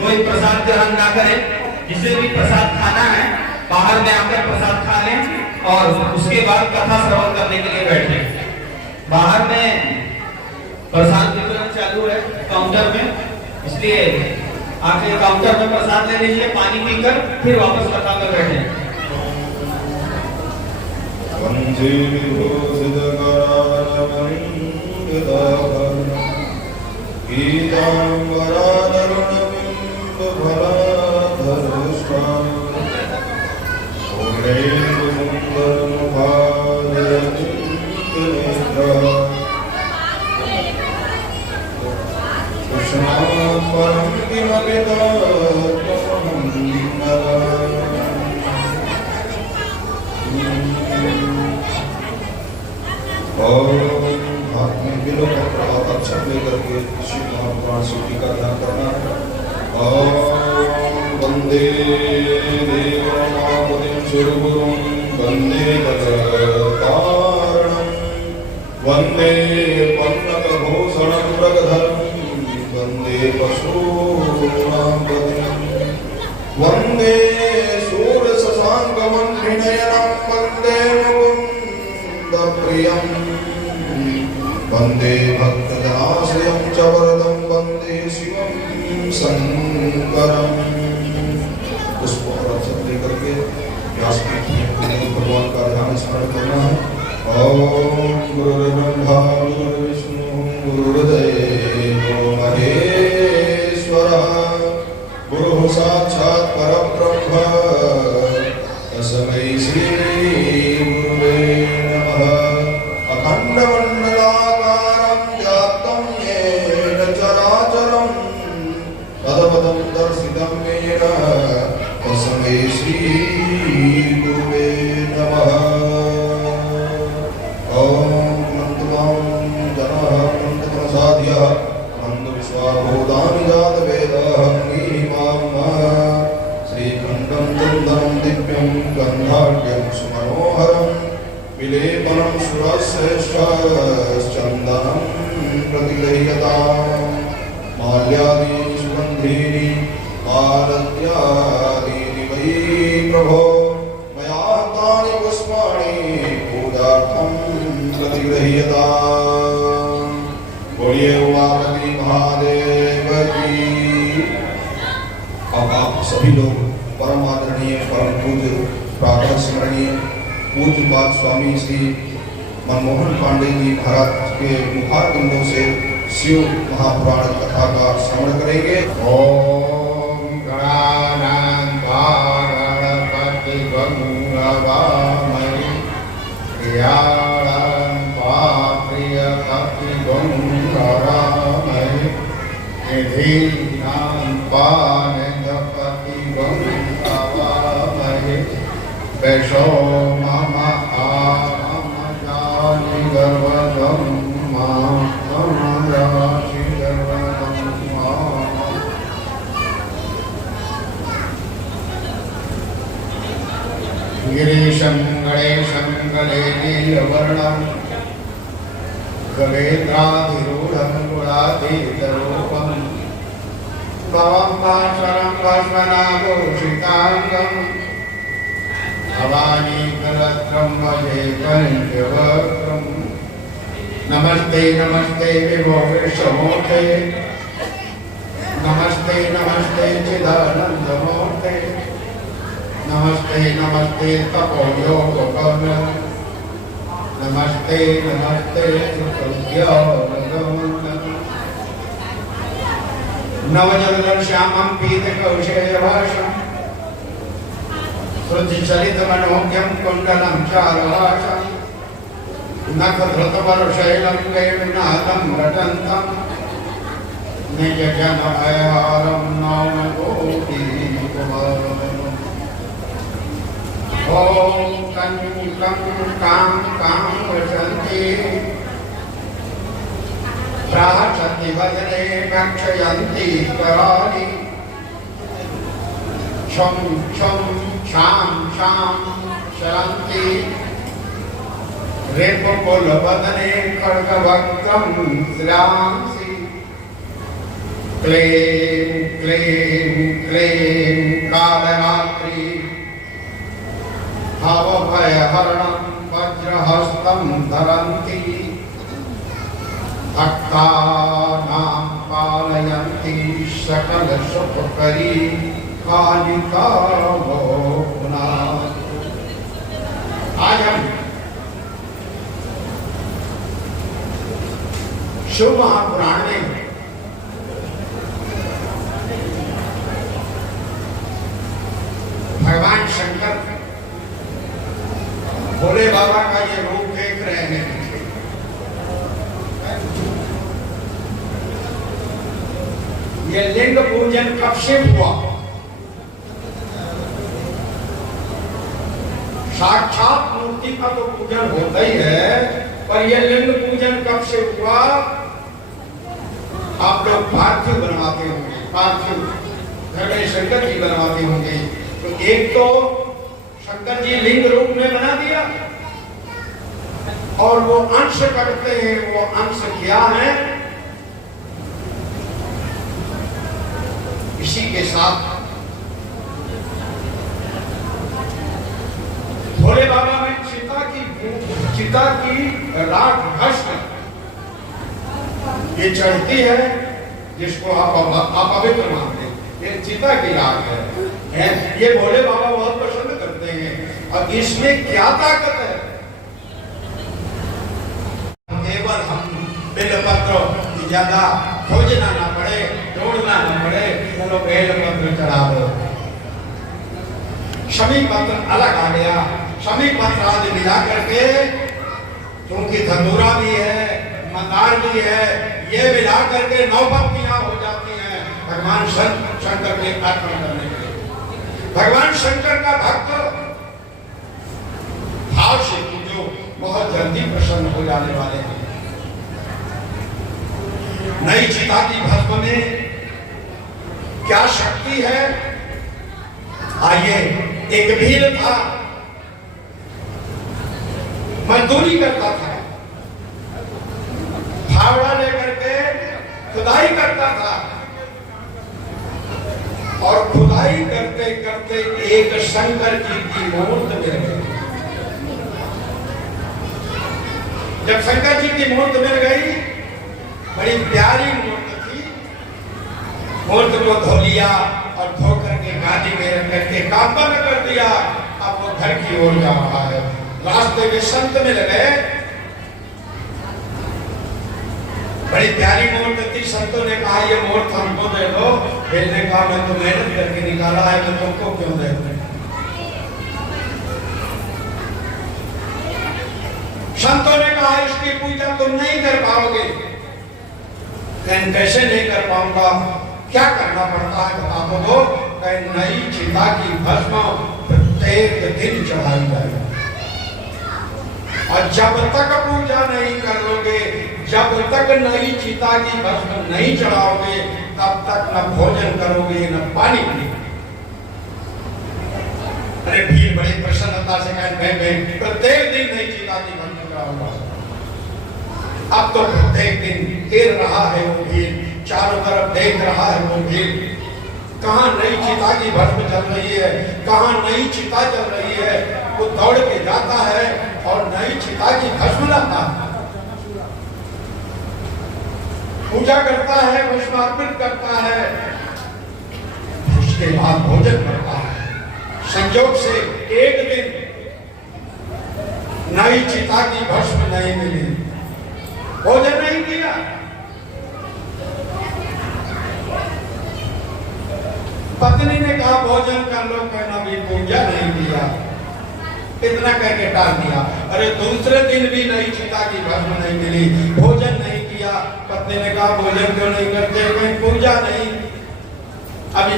कोई प्रसाद ग्रहण ना करें। जिसे भी प्रसाद खाना है बाहर में आकर प्रसाद खा लें और उसके बाद कथा श्रवण करने के लिए बैठे। बाहर में प्रसाद वितरण चालू है काउंटर में, इसलिए आके काउंटर में प्रसाद ले लीजिए, पानी पीकर फिर वापस कथा में बैठे। वंदे देवमापतिं सुरगुरुं वंदे गजकारणं वंदे पन्नगभूषणमृगधरं वंदे पशूनां वंदे सूर्यशशाङ्कमण्डिनयनं वंदे मुकुन्दप्रियं वंदे भक्तजनाश्रयं च वरदं वंदे शिवं शंकरं। पुष्पों और अक्षत लेकर के व्यासपीठ में भगवान का ध्यान स्मरण करना है। ओम गुरुर्ब्रह्मा गुरुर्विष्णु गुरुर्देवो महेश्वरः गुरुः साक्षात् परब्रह्म तस्मै श्री गुरुवे नमः। अखण्डमण्डलाकारं व्याप्तं येन चराचरं तदपदं दर्शितं येन तस्मै श्री गुरुवे नमः। ओम नन्दमां जनः नन्दप्रसाद्यः नन्दविश्वाभूतानि जातवेदः श्रीकण्ठं चन्दनं दिव्यं गन्धाढ्यं सुमनोहरं विलेपनं सुरश्रेष्ठश्चन्दनं प्रतिगृह्यताम् माल्यादीनि सुगन्धीनि मालत्यादीनि वै प्रभो मया तानि पुष्पाणि पूजार्थं प्रतिगृह्यताम्। बोलिए उमापति महादेव की। अब आप सभी लोग परम आदरणीय परम पूज्य प्रातः स्मरणीय पूज्य पाद स्वामी श्री मनमोहन पांडे जी महाराज के मुखारबिंदों से शिव महापुराण कथा का श्रवण करेंगे। ओम गणानां गणपतिगं प्रियाणां प्रियपतिगं निधीनां पानिधपतिगं वैशो मम आमजानि गर्वदं मामराशि गर्वदं गिरीशं गणेशं गलेलीयवर्णं गवेन्द्राधिरूढं गुणातीतरूपं भवं भास्वरं भस्मनाभूषिताङ्गं भवानी कलत्रं वजे कञ्जवक्त्रं। नमस्ते नमस्ते विभो विश्वमूर्ते नमस्ते नमस्ते चिदानन्दमूर्ते नमस्ते नमस्ते तपोयोगकर्ण नमस्ते नमस्ते नवजलधर श्यामं पीतकौशेयभाषं श्रुतिचलितमनोज्ञं कुण्डलं चारुहासं नखधृतपरशैलं वेणुनादं रटन्तं निजजनभयहारं नौमकोटिकुमारम्। ओम कं कां कां वसन्ति प्राचन्ति वदने भक्षयन्ति करानि छं छं छां छां शरन्ति रेपकुलवदने खड्गवक्त्रं श्रांसि क्लीं क्लीं तम धरन्ति भक्तानां पालयन्ति सकल सुखकरी कालिका वो पुनात्। आज हम शिव महापुराण में भगवान शंकर भोले बाबा का ये रूप देख रहे हैं। ये लिंग पूजन कब से हुआ? साक्षात मूर्ति का तो पूजन होता ही है, पर ये लिंग पूजन कब से हुआ? आप लोग पार्थिव बनवाते होंगे, पार्थिव घर में शंकर जी बनवाते होंगे, तो एक तो शंकर जी लिंग रूप में बना दिया और वो अंश करते हैं। वो अंश क्या है? इसी के साथ भोले बाबा में चिता की राख भस्म ये चढ़ती है, जिसको आप अपवित्र मानते हैं, ये चिता की राख है। ये भोले बाबा बहुत पसंद करते हैं। अब इसमें क्या ताकत है? केवल हम बेलपत्र की ज्यादा खोजना ना पड़े, ढूंढना ना पड़े, चलो बेलपत्र चढ़ा दो। शमी पत्र अलग आ गया, शमी पत्र आदि मिला करके, क्योंकि धतूरा भी है, मंदार भी है, ये मिला करके 9 पत्तियां हो जाती हैं भगवान शंकर के अर्पण करने के लिए। भगवान शंकर का भक्त भाव से पूजो, बहुत जल्दी प्रसन्न हो जाने वाले हैं। नई चिता की भस्म में क्या शक्ति है? आइए, एक भील था, मजदूरी करता था, फावड़ा लेकर के खुदाई करता था, और खुदाई करते करते एक शंकर जी की मूर्त मिल गई। जब शंकर जी की मूर्त मिल गई, बड़ी प्यारी मूर्त थी, मूर्त को धो लिया और धो करके गाड़ी में रख करके काबा में कर दिया। अब वो घर की ओर जा रहा है, रास्ते में संत मिल गए, बड़ी प्यारी मूर्त थी। संतों ने कहा ये मूर्त हमको दे दो। भेल ने कहा मैं तो मेहनत करके निकाला है, मैं तुमको क्यों दे दूं? संतों ने कहा इसकी पूजा तुम नहीं कर पाओगे। कैसे नहीं कर पाऊंगा? क्या करना पड़ता है बता दो। नई चिता की भस्म प्रत्येक दिन चढ़ाई जाएगी, और जब तक पूजा नहीं करोगे, जब तक नई चिता की भस्म नहीं चढ़ाओगे, तब तक न भोजन करोगे न पानी पिएगे। अरे भीड़ बड़ी प्रसन्नता से कहें प्रत्येक दिन नई चिता की भस्म चढ़ाऊंगा। अब तो प्रत्येक दिन गिर रहा है वो भीड़, चारों तरफ देख रहा है वो भीड़, कहाँ नई चिता की भस्म चल रही है, कहाँ नई चिता चल रही है। वो दौड़ के जाता है और नई चिता की भस्म लाता है, पूजा करता है, भस्म अर्पित करता है, उसके बाद भोजन करता है। संयोग से एक दिन नई चिता की भस्म नहीं मिली, भोजन नहीं किया। पत्नी ने कहा भोजन कर लो, कहना भी पूजा नहीं किया, इतना करके टाल दिया। अरे दूसरे दिन भी नई चिता की भस्म नहीं मिली, भोजन नहीं किया। पत्नी ने कहा भोजन क्यों नहीं करते? कहीं पूजा नहीं, अभी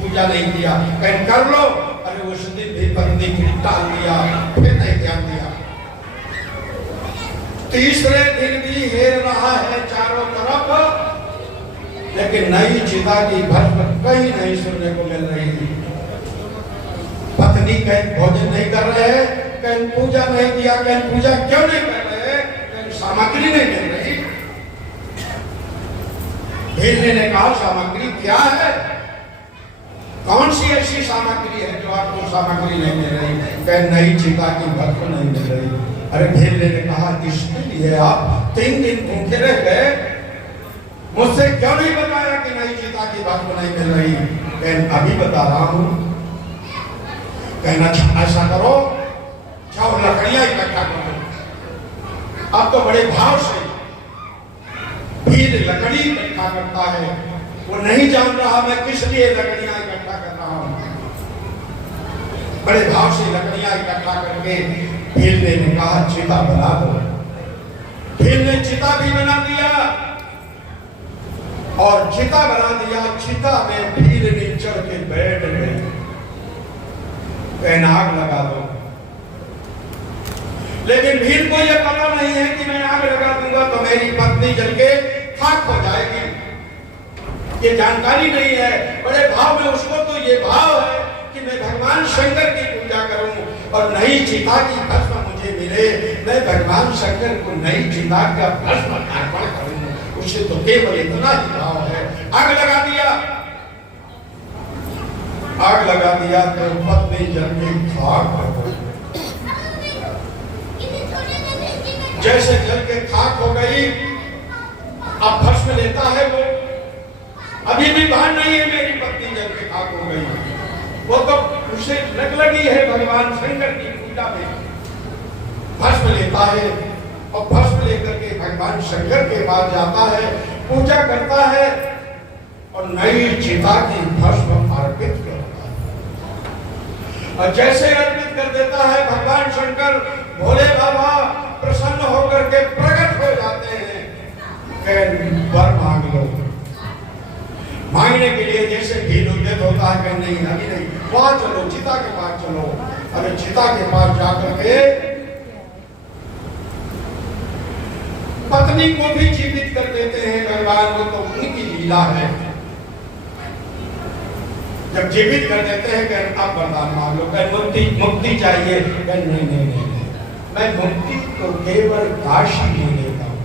पूजा नहीं किया, कहीं कर लो। अरे उस दिन भी पत्नी फिर टाल दिया, फिर नहीं ध्यान दिया। तीसरे दिन भी हेर रहा है चारों तरफ, लेकिन नई चिता की भस्म कहीं नहीं सुनने को मिल रही थी। पत्नी कहीं भोजन नहीं कर रहे, कहीं पूजा नहीं किया, कहीं पूजा क्यों नहीं कर रहे, कहीं सामग्री नहीं मिल रही। भेजने ने कहा सामग्री क्या है? कौन सी ऐसी सामग्री है जो आपको सामग्री नहीं मिल रही? कहीं नई चिता की भस्म नहीं मिल रही। अरे भेड़िए ने कहा, इसके लिए आप 3 दिन भूखे रह गए, मुझसे क्यों नहीं बताया कि नई चिता की भस्म नहीं मिल रही? कहना अभी बता रहा हूं। कहना ऐसा करो, जाओ लकड़ियां इकट्ठा करो। अब तो बड़े भाव से भीड़ लकड़ी इकट्ठा करता है, वो नहीं जान रहा मैं किस लिए लकड़ियां इकट्ठा कर रहा हूं। बड़े भाव से लकड़ियां इकट्ठा करके भीड़ ने कहा चिता बना दो। भीड़ ने चिता भी बना दिया और चिता बना दिया। चिता में भीड़ ने चढ़ के बैठ गए। कहना आग लगा दो। लेकिन भीड़ को यह पता नहीं है कि मैं आग लगा दूंगा तो मेरी पत्नी जल के खाक हो जाएगी, ये जानकारी नहीं है। बड़े भाव में उसको तो ये भाव है कि मैं भगवान शंकर की पूजा करूं और नई चिता की भस्म मुझे मिले, मैं भगवान शंकर को नई चिता का भस्म अर्पण करूं। उसे तो केवल इतना ही भाव है। आग लगा दिया। आग लगा दिया तो पत्नी जल के खाक हो गई। जैसे जल के खाक हो गई, अब भस्म लेता है वो, अभी भी भान नहीं है मेरी पत्नी जल के खाक हो गई। वो तो उसे लगी है भगवान शंकर की पूजा में। भस्म लेता है और भस्म लेकर के भगवान शंकर के पास जाता है, पूजा करता है और नई चिता की भस्म अर्पित करता है। और जैसे अर्पित कर देता है, भगवान शंकर भोले बाबा प्रसन्न होकर के प्रकट हो जाते हैं। वर मांग लो। मांगने के लिए जैसे भीड़ उद्यत होता है कि नहीं अभी नहीं, वहां चलो, चिता के पास चलो। अरे चिता के पास जाकर के पत्नी को भी जीवित कर देते हैं भगवान को, तो उनकी लीला है। जब जीवित कर देते हैं कि आप वरदान मांग लो, मुक्ति चाहिए। नहीं नहीं नहीं, मैं मुक्ति तो केवल काशी में देता हूं,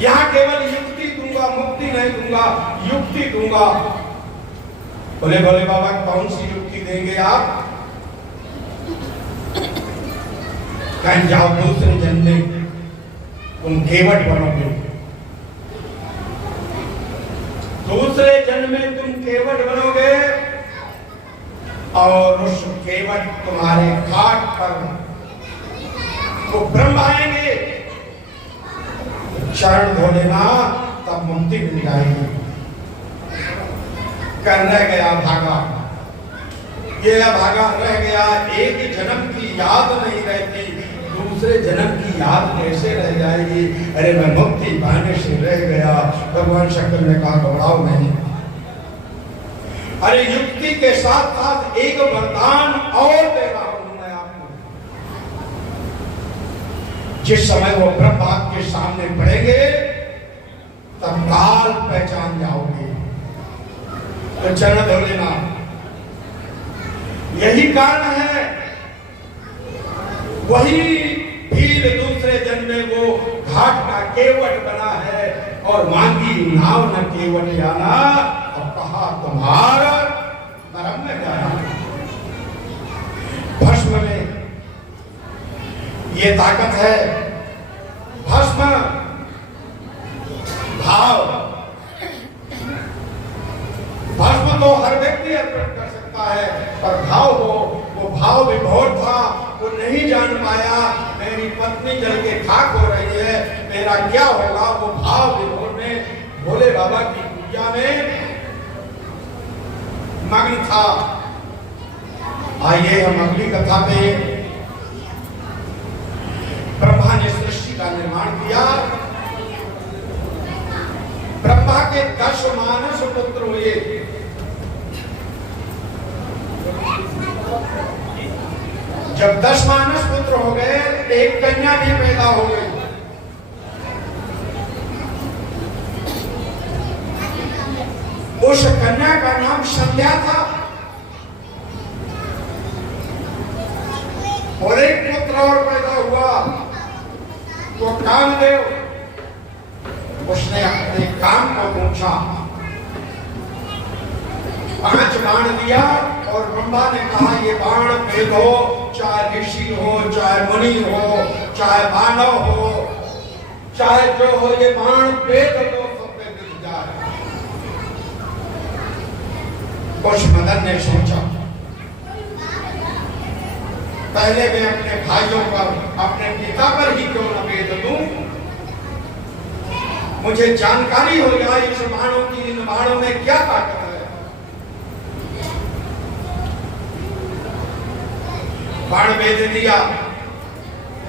यहां केवल युक्ति दूंगा, मुक्ति नहीं दूंगा, युक्ति दूंगा। बोले बोले बाबा कौन सी युक्ति देंगे आप? कहीं जाओ दूसरे जन्म में तुम केवट बनोगे, दूसरे जन्म में तुम केवट बनोगे और उस केवट तुम्हारे घाट पर वो ब्रह्म आएंगे, चरण धो लेना, तब मुक्ति मिल जाएगी। कर रह गया भागा, ये भागा रह गया। एक जन्म की याद नहीं रहती, दूसरे जन्म की याद कैसे रह जाएगी? अरे मैं मुक्ति पाने से रह गया। भगवान शंकर ने कहा घबराओ नहीं। अरे युक्ति के साथ साथ एक वरदान और दे रहा हूं मैं आपको। जिस समय वो ब्रह्म आपके सामने पड़ेंगे तब काल पहचान जाओगे, तो चरण धो लेना। यही कारण है, वही भीड़ दूसरे जन्म में वो घाट का केवट बना है और मांगी नाव न केवट जाना, और कहा तुम्हारा नरम में जाना। भस्म में ये ताकत है। भस्म भाव, भस्म तो हर व्यक्ति अर्पण कर सकता है, पर भाव वो भाव विभोर था, वो नहीं जान पाया मेरी पत्नी जल के खाक हो रही है, मेरा क्या होगा। वो भाव विभोर में भोले बाबा की पूजा में मग्न था। आइए हम अगली कथा पे। ब्रह्मा ने सृष्टि का निर्माण किया। ब्रह्मा के 10 मानस पुत्र हुए। जब 10 मानस पुत्र हो गए, एक कन्या भी पैदा हो गई। उस कन्या का नाम संध्या था। और एक पुत्र और पैदा हुआ, वो कामदेव। उसने अपने काम को पूछा, 5 बाण दिया और ब्रह्मा ने कहा ये बाण भेदो चाहे ऋषि हो, चाहे मुनि हो, चाहे मानव हो, चाहे जो हो, ये बाण वेद तो सब पे दिख जाए। कुछ मदन ने सोचा, पहले मैं अपने भाइयों पर, अपने पिता पर ही क्यों न वेद दूं, मुझे जानकारी हो जाए इस बाणों की, इन बाणों में क्या ताकत है। बाण वेद दिया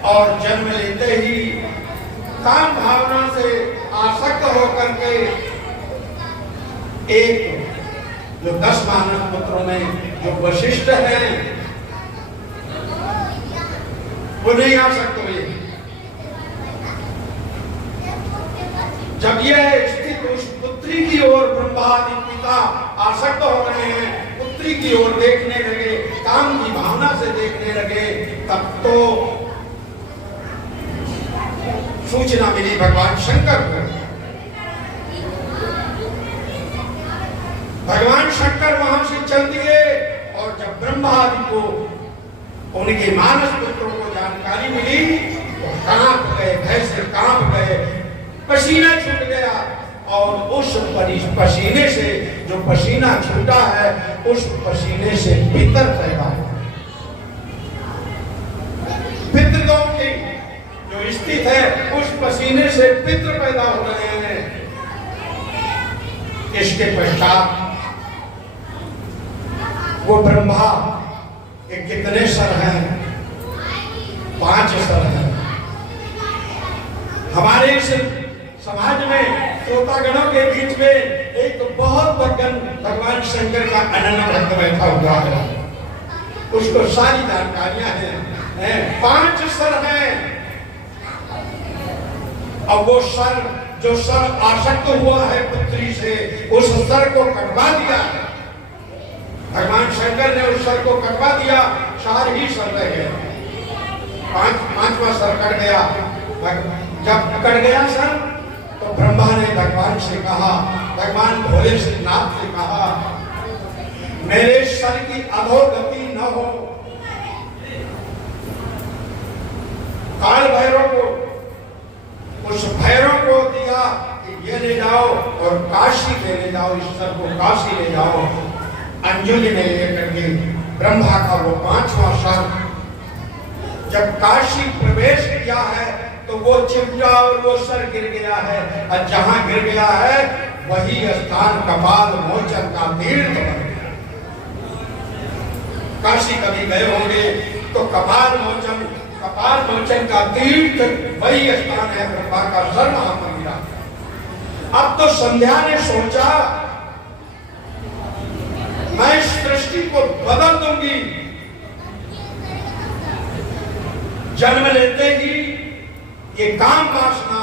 और जन्म लेते ही काम भावना से आसक्त होकर के एक जो 10 मानव पुत्रों में जो वशिष्ठ हैं वो नहीं आसक्त हुए। जब यह स्थित उस पुत्री की ओर ब्रह्मादि पिता आसक्त हो रहे हैं, पुत्री की ओर देखने लगे, काम की भावना से देखने लगे, तब तो सूचना मिली भगवान शंकर को। भगवान शंकर वहां से चल दिए और जब ब्रह्मा आदि को, उनके मानस पुत्रों को जानकारी मिली तो कांप गए, भय से कांप गए, पसीना छूट गया और उस पसीने से, जो पसीना छूटा है, उस पसीने से पितर पैदा हुआ। पितरों की जो स्थित है, उस पसीने से पितर पैदा हो रहे हैं। इसके पश्चात वो ब्रह्मा के कितने सर हैं? 5 सर हैं। हमारे इस समाज में श्रोतागणों के बीच में एक बहुत बड़गन भगवान शंकर का अनन्य भक्त बैठा हुआ है, उसको सारी जानकारियां हैं। 5 सर हैं और वो सर, जो सर आसक्त हुआ है पुत्री से, उस सर को कटवा दिया। भगवान शंकर ने उस सर को कटवा दिया, 4 ही सर रह गए, 5वां सर कट गया। जब कट गया सर तो ब्रह्मा ने भगवान से कहा, भगवान भोले से नाथ से कहा, मेरे सर की अधोगति न हो। काल भैरव को, उस भैरव को दिया कि ये ले जाओ और काशी ले जाओ, इस सर को काशी ले जाओ। अंजलि में लेकर के ब्रह्मा का वो 5वां सर जब काशी प्रवेश किया है तो वो चिमटा और वो सर गिर गया है, और जहां गिर गया है वही स्थान कपाल मोचन का तीर्थ बन गया। काशी कभी गए होंगे तो कपाल मोचन का तीर्थ वही स्थान है, ब्रह्मा का सर वहां पर गिरा। अब तो संध्या ने सोचा, मैं इस सृष्टि को बदल दूंगी। जन्म लेते ही ये काम वासना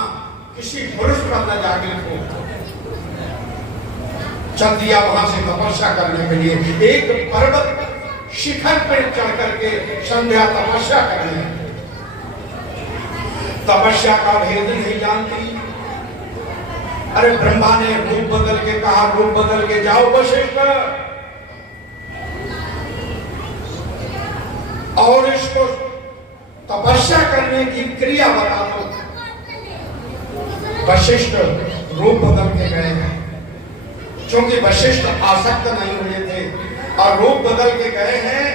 किसी पुरुष पर न जागृत हो। चल दिया वहां से तपस्या करने के लिए, एक पर्वत शिखर पर चढ़ करके संध्या तपस्या करने। तपस्या का भेद नहीं जानती। अरे ब्रह्मा ने रूप बदल के कहा, रूप बदल के जाओ वशिष्ठ और इसको तपस्या करने की क्रिया बता दो। वशिष्ठ रूप बदल के गए हैं, क्योंकि वशिष्ठ आसक्त नहीं हुए थे और रूप बदल के गए हैं,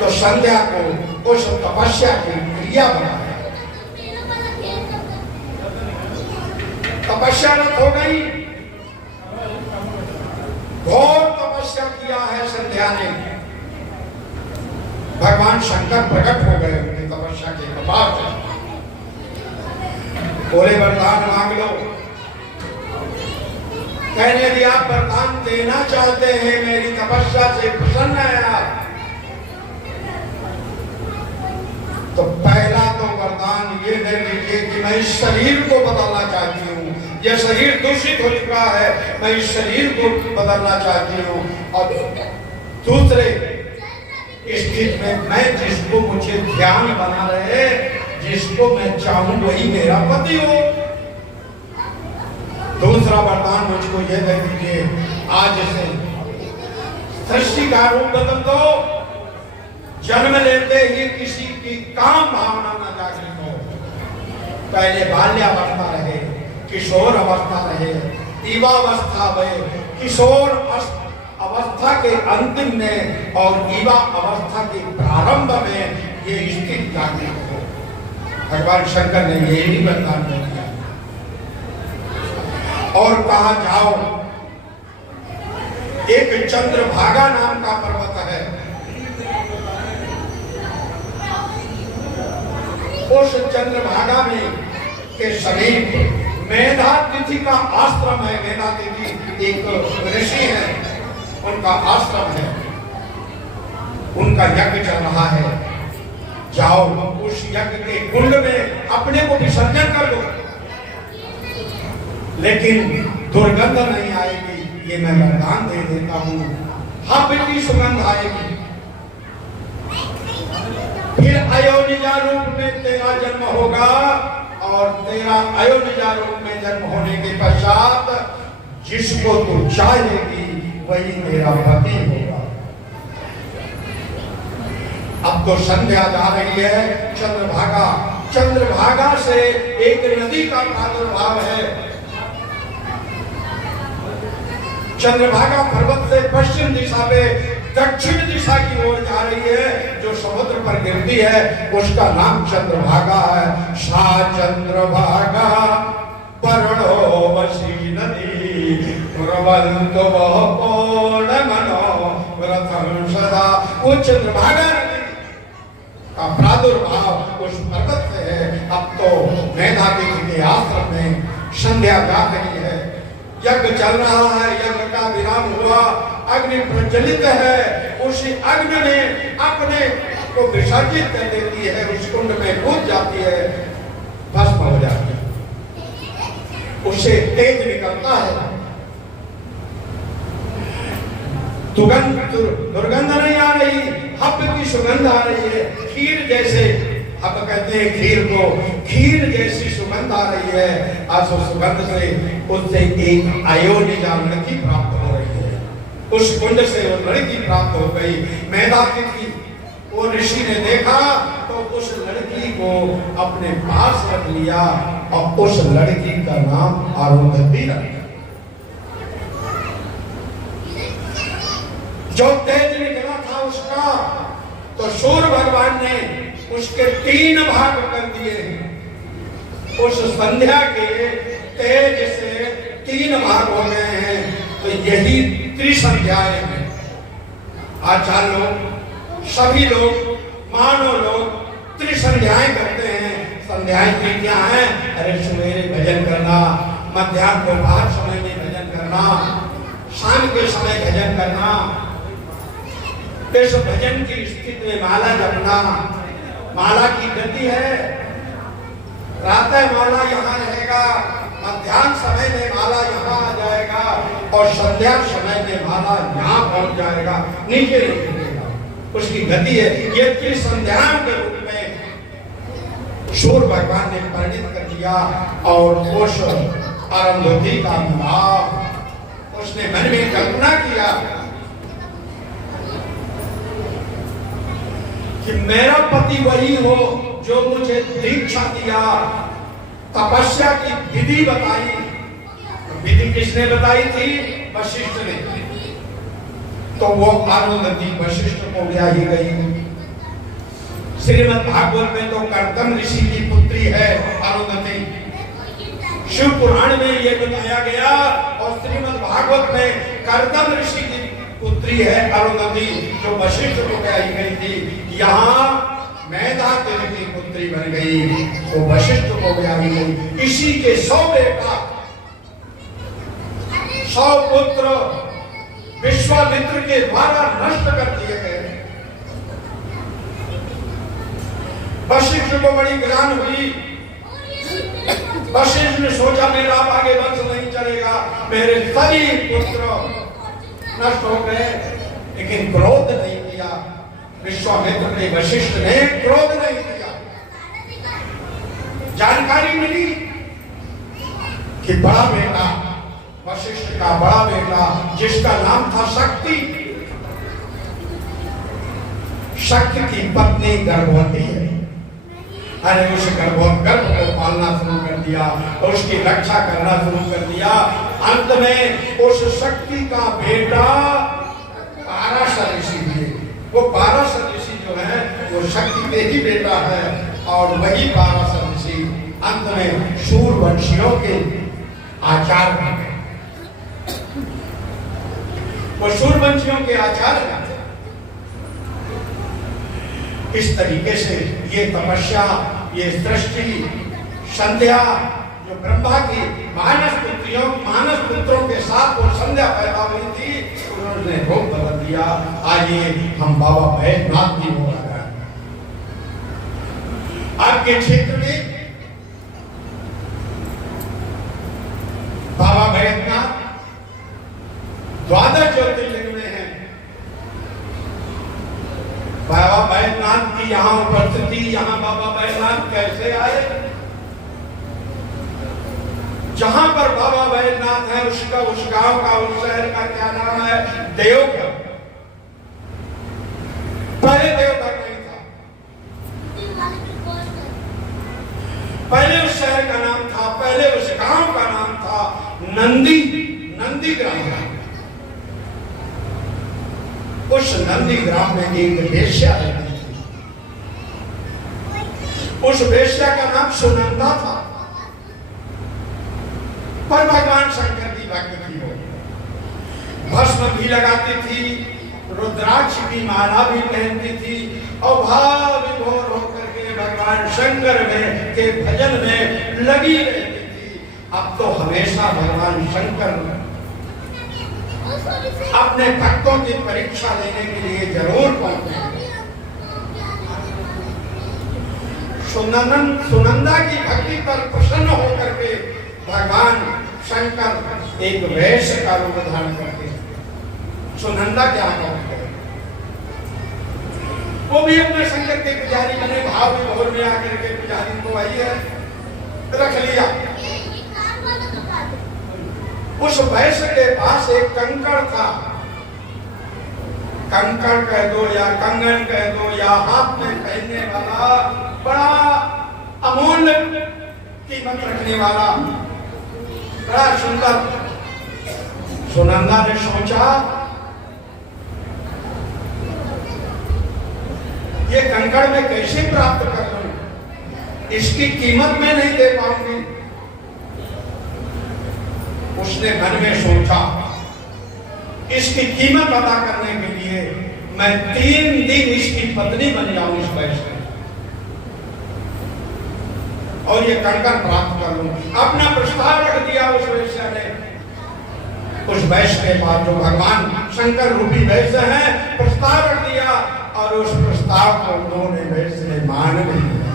तो संध्या को उस तपस्या की क्रिया बनाया। तपस्यारत हो गई, घोर तपस्या किया है संध्या ने। भगवान शंकर प्रकट हो गए उनकी तपस्या के बाद। बोले वरदान मांग लो। कहने यदि आप वरदान देना चाहते हैं, मेरी तपस्या से प्रसन्न है आप, तो पहला तो वरदान ये दे दीजिए कि मैं इस शरीर को बदलना चाहती हूँ। यह शरीर दूषित हो चुका है, मैं इस शरीर को बदलना चाहती हूँ। और दूसरे स्थिति में मैं जिसको मुझे ध्यान बना रहे, जिसको मैं चाहूं वही मेरा पति हो। दूसरा वरदान मुझको यह दे दीजिए, आज से सृष्टि का रूप बदल दो जन्म लेते ही किसी की काम भावना न जागृत हो। पहले बाल्यावस्था रहे, किशोर अवस्था रहे, युवावस्था भय, किशोर अवस्था के अंतिम में और युवा अवस्था के प्रारंभ में ये स्थिति जागृत हो। भगवान शंकर ने ये ही वरदान दिया और कहा जाओ, एक चंद्रभागा नाम का पर्वत है, उस चंद्रभागा में के समीप मेधातिथि का आश्रम है। मेधातिथि एक ऋषि है, उनका आश्रम है, उनका यज्ञ चल रहा है। जाओ उस यज्ञ के कुंड में अपने को विसर्जन कर दो, लेकिन दुर्गंध नहीं आएगी, ये मैं वरदान दे देता हूं। हब की सुगंध आएगी, फिर अयोनिजा रूप में तेरा जन्म होगा और तेरा अयोनिजा रूप में जन्म होने के पश्चात जिसको तू चाहेगी वही तेरा पति होगा। अब तो संध्या जा रही है। चंद्रभागा से एक नदी का प्रादुर्भाव है। चंद्रभागा पर्वत से पश्चिम दिशा पे दक्षिण दिशा की ओर जा रही है, जो समुद्र पर गिरती है उसका नाम चंद्रभागा है। सा चंद्रभागा पर्णो वशी नदी प्रवंतो पूर्ण मनो व्रतम सदा। वो चंद्रभागा नदी का प्रादुर्भाव उस पर्वत से है। अब तो मेधातिथि के आश्रम में संध्या जा रही है, यज्ञ चल रहा है, यज्ञ का विराम हुआ, अग्नि प्रज्वलित है। उसी अग्नि में अपने को विसर्जित कर देती है, उस कुंड में कूद जाती है, भस्म हो जाती है, उससे तेज निकलता है। दुर्गंध नहीं आ रही, हब की सुगंध आ रही है। खीर जैसे, अब कहते हैं खीर को, खीर जैसी सुगंध आ रही है। आज उस सुगंध से उससे एक अयोनिजा लड़की प्राप्त हो रही है। उस कुंड से वो लड़की प्राप्त हो गई। मेधातिथि वो ऋषि ने देखा तो उस लड़की को अपने पास रख लिया और उस लड़की का नाम अरुंधति रख दिया। जो तेज निकला था उसका, तो सूर्य भगवान ने उसके 3 भाग कर दिए हैं। उस संध्या के तेज से 3 भाग हो गए हैं। तो यही त्रिसंध्याएं हैं। आचार्य लोग, सभी लोग, मानव लोग त्रिसंध्याएं करते हैं। संध्याएं क्या हैं? अरे सवेरे भजन करना, मध्याह्न दोपहर समय में भजन करना, शाम के समय भजन करना, इस भजन की स्थिति में माला जपना। माला की गति है, प्रातः माला यहाँ रहेगा, मध्याह्न समय में माला यहाँ आ जाएगा और संध्या समय में माला यहाँ पहुंच जाएगा, नीचे नहीं गिरेगा। उसकी गति है। ये त्रिसंध्याओं के रूप में सूर्य भगवान ने परिणित कर दिया और उस अरुंधति का विवाह उसने मन में कल्पना किया कि मेरा पति वही हो जो मुझे दीक्षा दिया, तपस्या की विधि बताई। विधि किसने बताई थी? वशिष्ठ ने। तो वो अरुंधति वशिष्ठ को ब्याही गई। श्रीमद् भागवत में तो कर्दम ऋषि की पुत्री है अरुंधति। शिव पुराण में ये बताया गया और श्रीमद् भागवत में कर्दम ऋषि की पुत्री है अरुंधति, जो वशिष्ठ को ब्याही गई थी। यहाँ मेधातिथि की पुत्री बन गई, वो वशिष्ठ को ब्याही गई। इसी के 100 बेटा, 100 पुत्र विश्वामित्र के द्वारा नष्ट कर दिए गए। वशिष्ठ को बड़ी ग्लानि हुई। वशिष्ठ ने सोचा मेरा आगे वंश नहीं चलेगा, मेरे सभी पुत्र नष्ट हो गए, लेकिन क्रोध नहीं किया। विश्वामित्र ने, वशिष्ठ ने क्रोध नहीं किया। जानकारी मिली कि बड़ा बेटा, वशिष्ठ का बड़ा बेटा जिसका नाम था शक्ति, शक्ति की पत्नी गर्भवती है। अरे उस गर्भ को पालना शुरू कर दिया, उसकी रक्षा करना शुरू कर दिया। अंत में उस शक्ति का बेटा पाराशर ऋषि हुए। वो पाराशर ऋषि जो है वो शक्ति के ही बेटा है, और वही पाराशर ऋषि अंत में सूर्यवंशियों के आचार्य बन गए। वो सूर्यवंशियों के आचार्य बन गए। इस तरीके से ये तपस्या, ये सृष्टि संध्या जो ब्रह्मा की मानस पुत्रों के साथ वो संध्या पैदा हुई थी, उन्होंने रूप बदल दिया। आइए हम बाबा बैद्यनाथ की ओर आ गए। आपके क्षेत्र में बाबा बैद्यनाथ द्वादश ज्योतिर्लिंग में है। बाबा बैद्यनाथ की यहाँ उपस्थिति, यहाँ बाबा बैद्यनाथ कैसे आए? जहां पर बाबा बैद्यनाथ है उसका, उस गांव का, उस शहर का क्या नाम है? देवघर। पहले देवघर नहीं था, पहले उस शहर का नाम था, पहले उस गांव का नाम था नंदी ग्राम। उस नंदी ग्राम में एक वेश्या रहती थी। उस वेश्या का नाम सुनंदा था, पर भगवान शंकर की भक्त थी। वो भस्म भी लगाती थी, रुद्राक्ष की माला भी पहनती थी, और भाव विभोर होकर के भगवान शंकर में के भजन में लगी रहती थी। अब तो हमेशा भगवान शंकर अपने भक्तों की परीक्षा लेने के लिए जरूर पहुंचते हैं। सुनंदा की भक्ति पर प्रसन्न होकर के भगवान शंकर एक वैश्य का रूप धारण करते हैं। सुनंदा क्या करते हैं? वो भी अपने शंकर के पुजारी बने, भाव विभोर में आकर के पुजारी को आइए रख लिया। उस वैश्य के पास एक कंकड़ था। कंकड़ कह दो या कंगन कह दो या हाथ में पहनने वाला बड़ा अमूल्य कीमत रखने वाला, बड़ा सुंदर। सुनंदा ने सोचा ये कंकड़ में कैसे प्राप्त कर लूं, इसकी कीमत मैं नहीं दे पाऊंगी। उसने मन में सोचा इसकी कीमत अदा करने के लिए मैं 3 दिन इसकी पत्नी बन जाऊं इस वैश्य, और ये कंकड़ प्राप्त कर लूं। अपना प्रस्ताव रख दिया उस वैश्य ने। उस वैश्य के बाद जो भगवान शंकर रूपी वैश्य है, प्रस्ताव रख दिया, और उस प्रस्ताव को उन्होंने वैश्य ने मान भी लिया।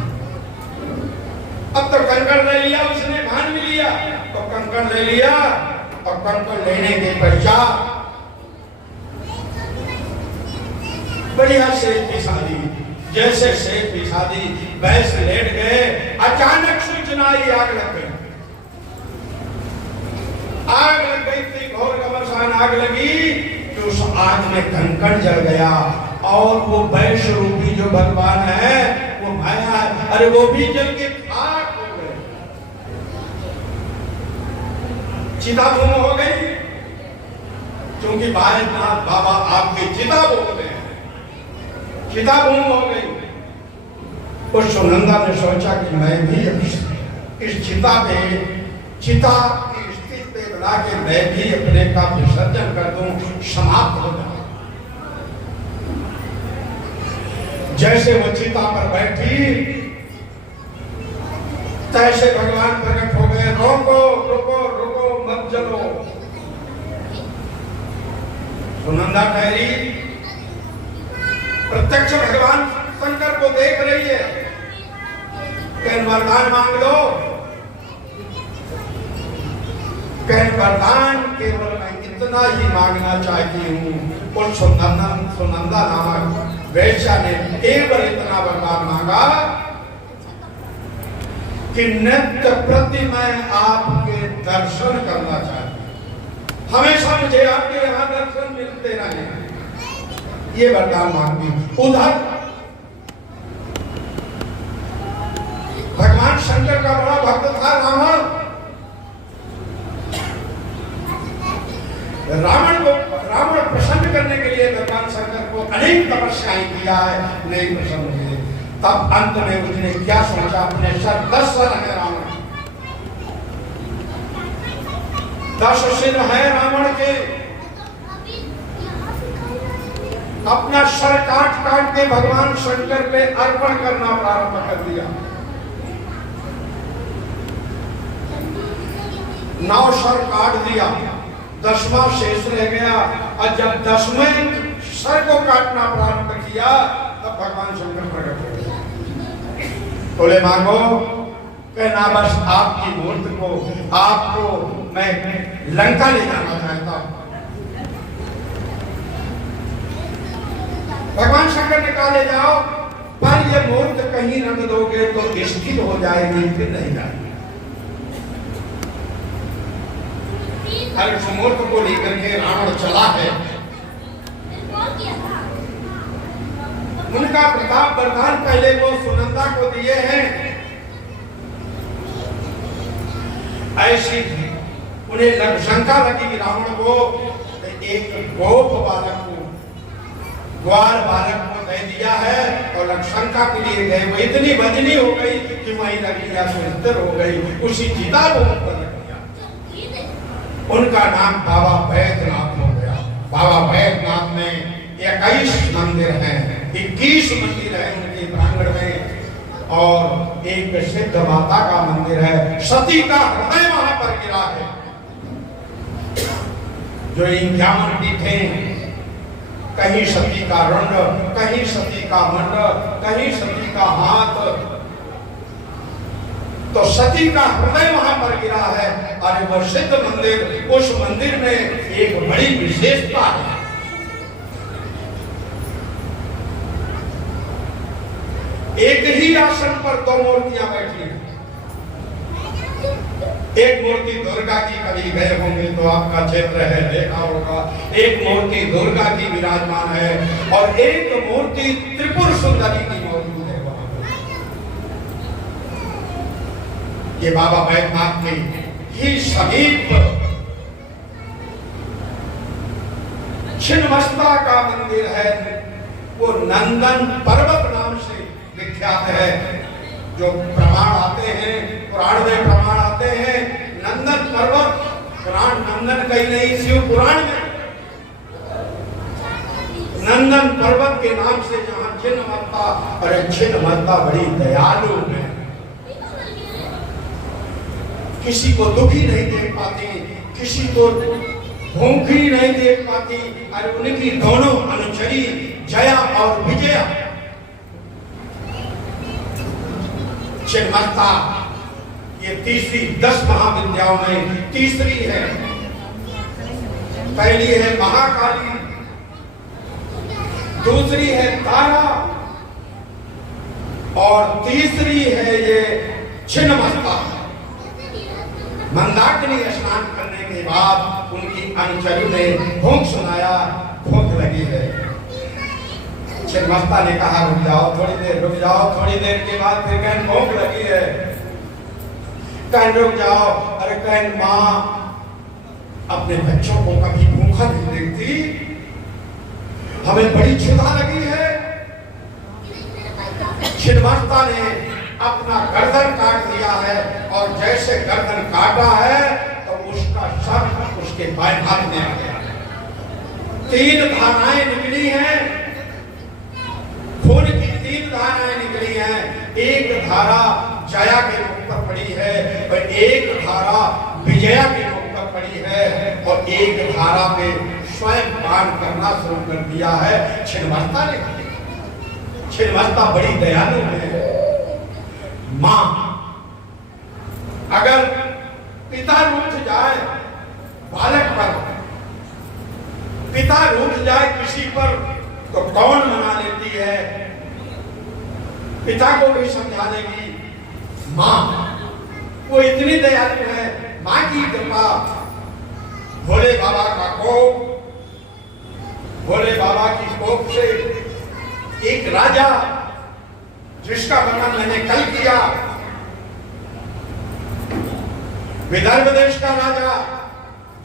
अब तो कंकड़ ले लिया उसने, मान भी लिया, तो कंकड़ ले लिया, और कंकड़ लेने के पश्चात बढ़िया सेठ की शादी। जैसे सेठ की शादी, वैश्य लेट गए, अचानक सूचना आई, आग लग गई। आग लग गई थी, घोर घमासान आग लगी कि उस आग में कंकड़ जल गया, और वो वैश्य रूपी जो भगवान है, वो माया है, अरे वो भी जल के खाक हो गए, चिता भूम हो गई। क्योंकि बैद्यनाथ बाबा आपके चिता बोलते हैं, चिता भूम हो गई। उस सुनंदा ने सोचा कि मैं भी इस चिता पे, चिता की स्थिति पे बना के मैं भी अपने का विसर्जन कर दूं, समाप्त हो जाए। जैसे वो चिता पर बैठी, तैसे भगवान प्रकट हो गए। रोको रुको रुको मत चलो। सुनंदा ठहरी, प्रत्यक्ष भगवान शंकर को देख रही है। कहन वरदान मांग लो। कहन वरदान केवल मैं इतना ही मांगना चाहती हूँ। और सुनंदा नामक वैश्या ने केवल इतना वरदान मांगा कि नित्य प्रति मैं आपके दर्शन करना चाहती हूं, हमेशा मुझे आपके यहाँ दर्शन मिलते रहे, ये वरदान मांगी। उधर भगवान शंकर का बड़ा भक्त था रावण। रावण प्रसन्न करने के लिए भगवान शंकर को अनेक तपस्याएं किया है, नहीं प्रसन्न हुए। तब अंत में उसने क्या सोचा, अपने सर 10 सर है रावण, 10 सिर है रावण के, अपना सर काट काट के भगवान शंकर पे अर्पण करना प्रारंभ कर दिया। 9 सर काट दिया, 10वां शेष रह गया। और जब 10वें सर को काटना प्रारंभ किया तब भगवान शंकर प्रकट हो गए। बोले मांगो, कहना बस आपकी मूर्ति को, आपको मैं लंका ले जाना चाहता हूं। भगवान शंकर ने कहा ले जाओ, पर ये मूर्ति कहीं रख दोगे तो स्थिर हो जाएगी, फिर नहीं जाएगी। उस मूर्ति को लेकर के रावण चला है। उनका प्रताप वरदान पहले वो सुनंदा को दिए हैं। ऐसी उन्हें शंका लगी रावण को, एक गोप बालक को, ग्वाल बालक को दे दिया है और शंका के लिए गए। वो इतनी बदनी हो गई कि वहीं रख दिया, सुस्तर हो गई, उसी चिता को ऊपर रख दिया। उनका नाम बाबा बैद्यनाथ हो गया। बाबा बैद्यनाथ में 21 मंदिर हैं, 21 मंदिर है उनके प्रांगण में, और एक सिद्ध माता का मंदिर है। सती का हृदय वहां पर गिरा है। जो 51 पीठे, कहीं सती का रंड, कहीं सती का मंड, कहीं सती का हाथ, तो सती का हृदय वहां पर गिरा है। और वह सिद्ध मंदिर, उस मंदिर में एक बड़ी विशेषता है। एक ही आसन पर 2 मूर्तियां बैठी हैं। एक मूर्ति दुर्गा की, कभी गए होंगे तो आपका क्षेत्र है, देखा होगा। एक मूर्ति दुर्गा की विराजमान है और एक मूर्ति त्रिपुर सुंदरी की मौजूद है वहां पर। ये बाबा बैद्यनाथ के ही समीप छिन्नमस्ता का मंदिर है। वो नंदन पर्वत नाम से विख्यात है। जो प्रमाण आते हैं, पुराण में प्रमाण आते हैं, नंदन पर्वत, पुराण नंदन कहीं नहीं, शिव पुराण में नंदन पर्वत के नाम से जहां छिन्नमस्ता, अरे छिन्नमस्ता बड़ी दयालु है, किसी को दुखी नहीं देख पाती, किसी को भूखी नहीं देख पाती। और उनकी दोनों अनुचरी जया और विजया छिन्नमस्ता ये तीसरी 10 महाविद्याओं में तीसरी है। पहली है महाकाली, दूसरी है तारा और तीसरी है ये छिन्नमस्ता। मंदाकिनी स्नान करने के बाद उनकी अनुचरी ने भूख सुनाया, भूख लगी है। छिन्नमस्ता ने कहा रुक जाओ थोड़ी देर, रुक जाओ थोड़ी देर के बाद फिर कहन भूख लगी है, कहन रुक जाओ। अरे कहन माँ अपने बच्चों को कभी भूखा नहीं देखती, हमें बड़ी क्षुधा लगी है। छिन्नमस्ता ने अपना गर्दन काट दिया है और जैसे गर्दन काटा है तो उसका सर उसके बाएं हाथ में आ गया। 3 धाराएं निकली हैं, खून की 3 धाराएं निकली हैं। एक धारा जया के मुख पर पड़ी है और एक धारा विजया के मुख पर पड़ी है और एक धारा में स्वयं पान करना शुरू कर दिया है छिन्नमस्ता ने। छिन्नमस्ता बड़ी दयालु है। मां अगर पिता रूठ जाए बालक पर, पिता रूठ जाए किसी पर तो कौन मना लेती है, पिता को भी समझा देगी। मां वो इतनी दयालु है। मां की कृपा, भोले बाबा का कोप, भोले बाबा की कोप से एक राजा जिसका वर्णन मैंने कल किया, विदर्भ देश का राजा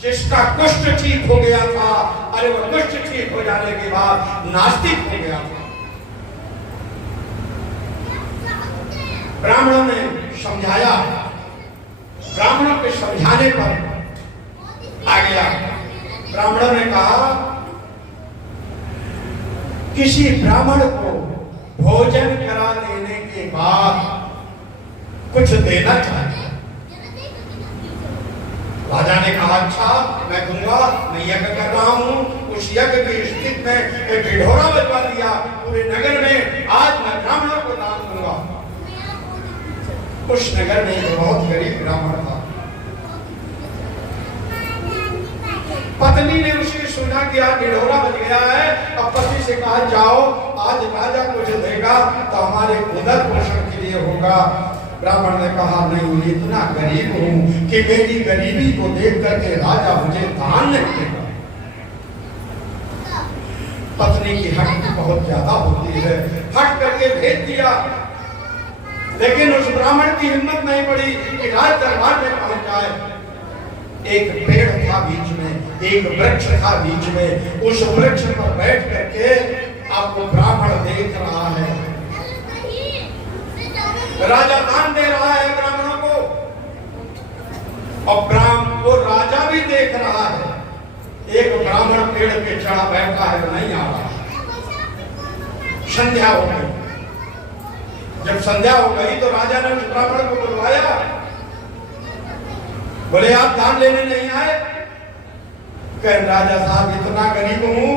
जिसका कुष्ठ ठीक हो गया था, अरे वो कुष्ठ ठीक हो जाने के बाद नास्तिक हो गया था। ब्राह्मणों ने समझाया, ब्राह्मणों के समझाने पर आ गया। ब्राह्मणों ने कहा किसी ब्राह्मण को भोजन करा देने के बाद कुछ देना चाहिए। राजा ने कहा अच्छा मैं दूंगा, मैं यज्ञ कर रहा हूं। उस यज्ञ की स्थिति में एक ढिढोरा बजवा दिया पूरे नगर में, आज मैं ब्राह्मणों को दान दूंगा। उस नगर में एक बहुत गरीब ब्राह्मण था। पत्नी ने उसे सुना कि आज ढिढोरा बज गया है। अब पति से कहा जाओ, आज राजा कुछ देगा तो हमारे उदर पोषण के लिए होगा। ब्राह्मण ने कहा नहीं, इतना गरीब हूं कि मेरी गरीबी को देख करके राजा मुझे दान नहीं देगा। पत्नी की हट बहुत ज्यादा होती है, हट करके भेज दिया। लेकिन उस ब्राह्मण की हिम्मत नहीं पड़ी कि राज दरबार में पहुंच जाए। एक पेड़ था बीच में, एक वृक्ष था बीच में। उस वृक्ष पर बैठ करके आपको ब्राह्मण देख रहा है, राजा दान दे रहा है ब्राह्मणों को, और ब्राह्मण को राजा भी देख रहा है। एक ब्राह्मण पेड़ पे चढ़ा बैठा है, नहीं आ रहा। संध्या हो गई। जब संध्या हो गई तो राजा ने उस ब्राह्मण को बुलवाया। बोले आप दान लेने नहीं आए? कह राजा साहब इतना गरीब हूं,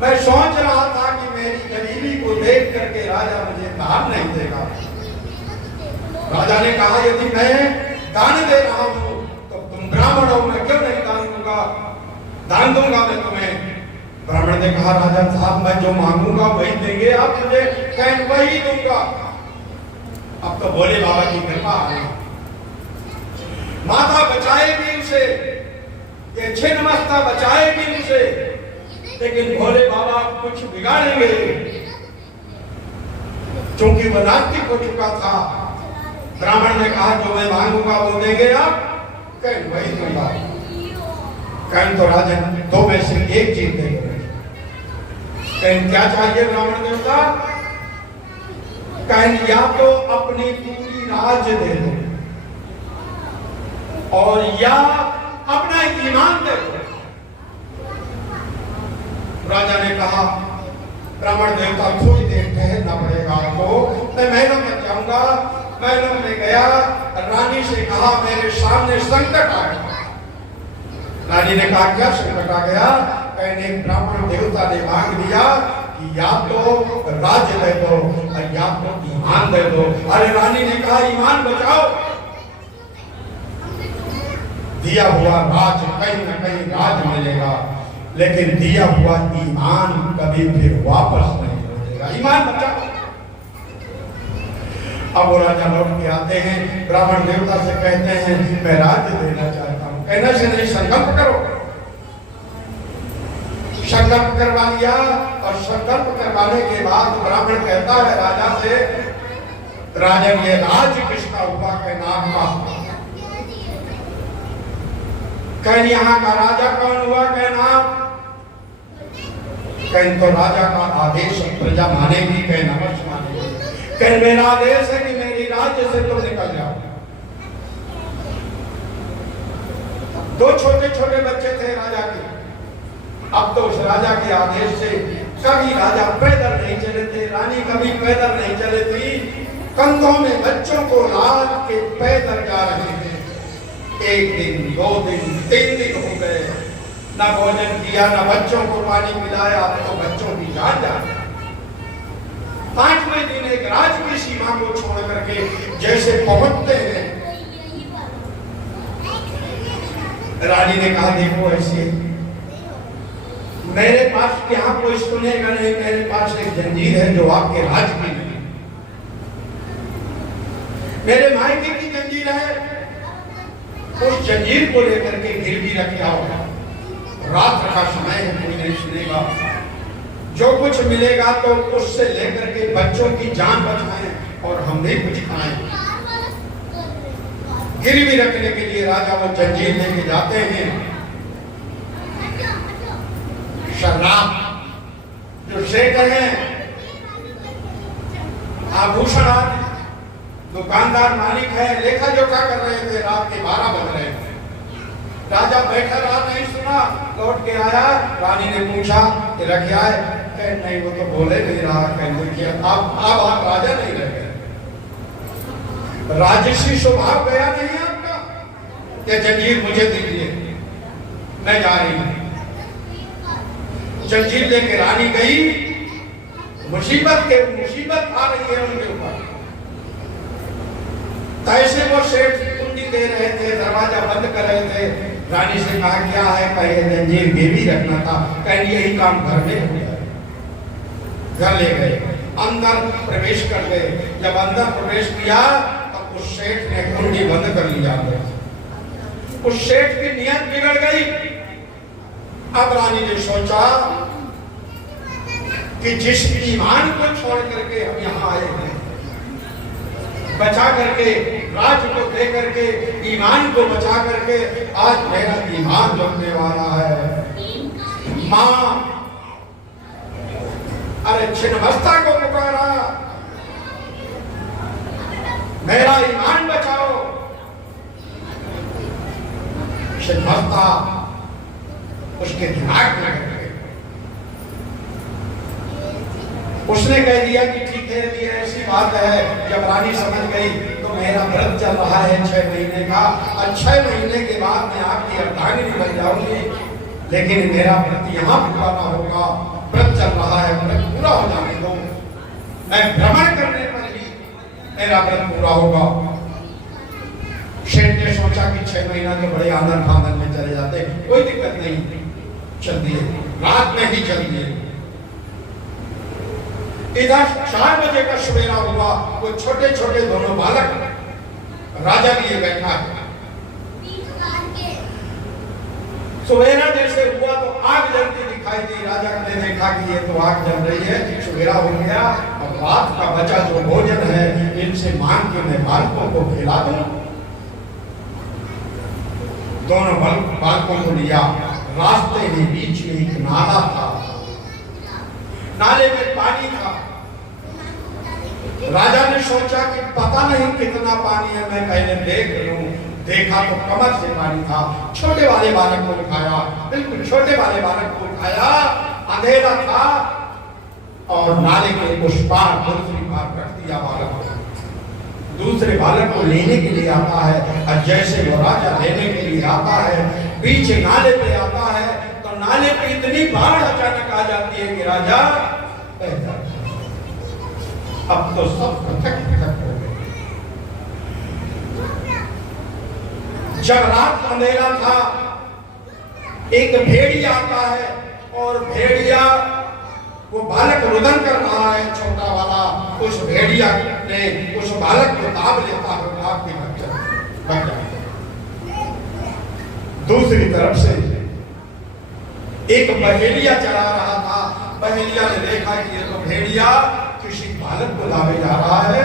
मैं सोच रहा था कि मेरी गरीबी को देख करके राजा मुझे दान नहीं देगा। राजा ने कहा यदि मैं दान दे रहा हूं तो तुम ब्राह्मण हो, मैं क्यों नहीं दान दूंगा? दान दूंगा मैं तुम्हें। ब्राह्मण ने कहा राजा साहब मैं जो मांगूंगा वही देंगे आप मुझे? कह वही दूंगा। अब तो भोले बाबा की कृपा है, माता बचाएगी उसे, ये छिन्नमस्ता बचाएगी उसे। लेकिन भोले बाबा कुछ बिगाड़ेंगे, क्योंकि वह नास्तिक हो चुका था। ब्राह्मण ने कहा जो मैं मांगूंगा वो देंगे आप? कहीं वही दूंगा। कहीं तो राजन दो में से एक चीज देंगे। कहीं क्या चाहिए ब्राह्मण देवता? कहीं या तो अपनी पूरी राज दे दो और या अपना ईमान दे दो। राजा ने कहा ब्राह्मण देवता थोड़ी देर ठहरना पड़ेगा आपको, मैं महलों में जाऊंगा। महलों में गया, रानी से कहा मेरे सामने संकट आ गया। रानी ने कहा क्या संकट आ गया? कहने ब्राह्मण देवता ने मांग दिया कि या तो राज्य दे दो और या तो ईमान दे दो। अरे रानी ने कहा ईमान बचाओ, दिया हुआ राज कहीं न कहीं राज मिलेगा, लेकिन दिया हुआ ईमान कभी फिर वापस नहीं मिलेगा। ईमान बचाओ। अब वो राजा लौट के आते हैं, ब्राह्मण देवता से कहते हैं मैं राज्य देना चाहता हूं। कहने से नहीं, संकल्प करो। संकल्प करवा लिया और संकल्प करवाने के बाद ब्राह्मण कहता है राजा से, राजन ये राज्य किसका हुआ? कहना आपका। कहीं यहाँ का राजा कौन हुआ? कहना कहीं तो राजा का आदेश प्रजा मानेगी, कहीं नमस मानेगी। कहीं मेरा आदेश है कि मेरी राज्य से तुम निकल जाओ। दो छोटे छोटे बच्चे थे राजा के। अब तो उस राजा के आदेश से कभी राजा पैदल नहीं चले थे, रानी कभी पैदल नहीं चले थी। कंधों में बच्चों को लाद के पैदल जा रहे थे। एक दिन, दो दिन, 3 दिन हो गए, ना भोजन किया, ना बच्चों को पानी पिलाया, तो बच्चों की जान जा। 5वें दिन एक राज की सीमा को छोड़ करके जैसे पहुंचते हैं, रानी ने कहा देखो ऐसे मेरे पास यहाँ कोई सुनेगा नहीं, मेरे पास एक जंजीर है जो आपके राज की नहीं, मेरे मायके की जंजीर है, उस जंजीर को लेकर के गिरवी रख आओ। रात का समय है, कोई नहीं सुनेगा। जो कुछ मिलेगा तो उससे लेकर के बच्चों की जान बचाएं और हम भी कुछ खाएं। गिरवी रखने के लिए राजा वो जंजीर लेके जाते हैं। शराब जो सेठ हैं, आभूषण आदि दुकानदार मालिक है, लेखा जोखा कर रहे थे। रात के 12 बज रहे थे। राजा बैठा रहा, नहीं सुना, लौट के आया। रानी ने पूछा कि रख आए? कहे नहीं, वो तो बोले नहीं रहा। कह देखिए अब आप राजा नहीं रह गए, राजसी स्वभाव गया नहीं आपका। ये जंजीर मुझे दीजिए, मैं जा रही हूं। जंजीर लेके रानी गई। मुसीबत आ रही है उनके ऊपर। तैसे वो सेठ कुंडी दे रहे थे, दरवाजा बंद कर रहे थे। रानी से कहा क्या है? कहे जंजीर गिरवी रखना था। कहे यही काम घर में हो गया। घर ले गए, अंदर प्रवेश कर गए। जब अंदर प्रवेश किया तो उस सेठ ने कुंडी बंद कर लिया। उस सेठ की नियत बिगड़ गई। अब रानी ने सोचा कि जिस ईमान को छोड़ करके हम यहाँ आए हैं, बचा करके, राज को दे करके, ईमान को बचा करके, आज मेरा ईमान जमने वाला है। माँ अरे छिन्नमस्ता को पुकारा, मेरा ईमान बचाओ। छिन्नमस्ता उसके दिमाग में लग गए। उसने कह दिया कि ठीक है, ये ऐसी बात है। जब रानी समझ गई तो मेरा व्रत चल रहा है 6 महीने का, और 6 महीने के बाद मैं आपकी अर्धांगिनी बन जाऊंगी, लेकिन मेरा व्रत यहाँ पूरा होगा। व्रत चल रहा है, व्रत पूरा हो जाने दो। मैं भ्रमण करने पर ही मेरा व्रत पूरा होगा। शेठ ने सोचा कि 6 महीना तो बड़े आनंद फानंद में चले जाते, कोई दिक्कत नहीं, चल दिए, रात में ही चल दिए। इधर 4 बजे का सवेरा हुआ। वो छोटे छोटे दोनों बालक राजा लिए बैठा है। सवेरा जैसे हुआ तो आग जलती दिखाई दी। राजा ने देखा कि ये तो आग जल रही है, सवेरा हो गया, और रात का बचा जो भोजन है इनसे मांग के मैं बालकों को खिला दूं। दोनों बालकों को लिया। रास्ते के बीच में एक नाला था, नाले में पानी था। राजा ने सोचा कि पता नहीं कितना पानी है, मैं पहले देख लूं। देखा तो कमर से पानी था। छोटे वाले बालक को उठाया, बिल्कुल छोटे वाले बालक को उठाया। अंधेरा था और नाले के उस पार दूसरी पार रख दिया बालक को। दूसरे बालक को लेने के लिए आता है, और जैसे वो राजा लेने के लिए आता है, बीच नाले पे आता है तो नाले पे इतनी बाढ़ अचानक आ जाती है कि राजा अब तो सब पृथक पृथक हो गए। जब रात अंधेरा था, एक भेड़िया आता है, और भेड़िया वो बालक रुदन कर रहा है, छोटा वाला। उस भेड़िया ने उस बालक को दाब लेता है, दाब के बच जाता। दूसरी तरफ से एक बहेलिया चला रहा था। बहेलिया ने देखा कि ये तो भेड़िया किसी बालक को दाबे जा रहा है।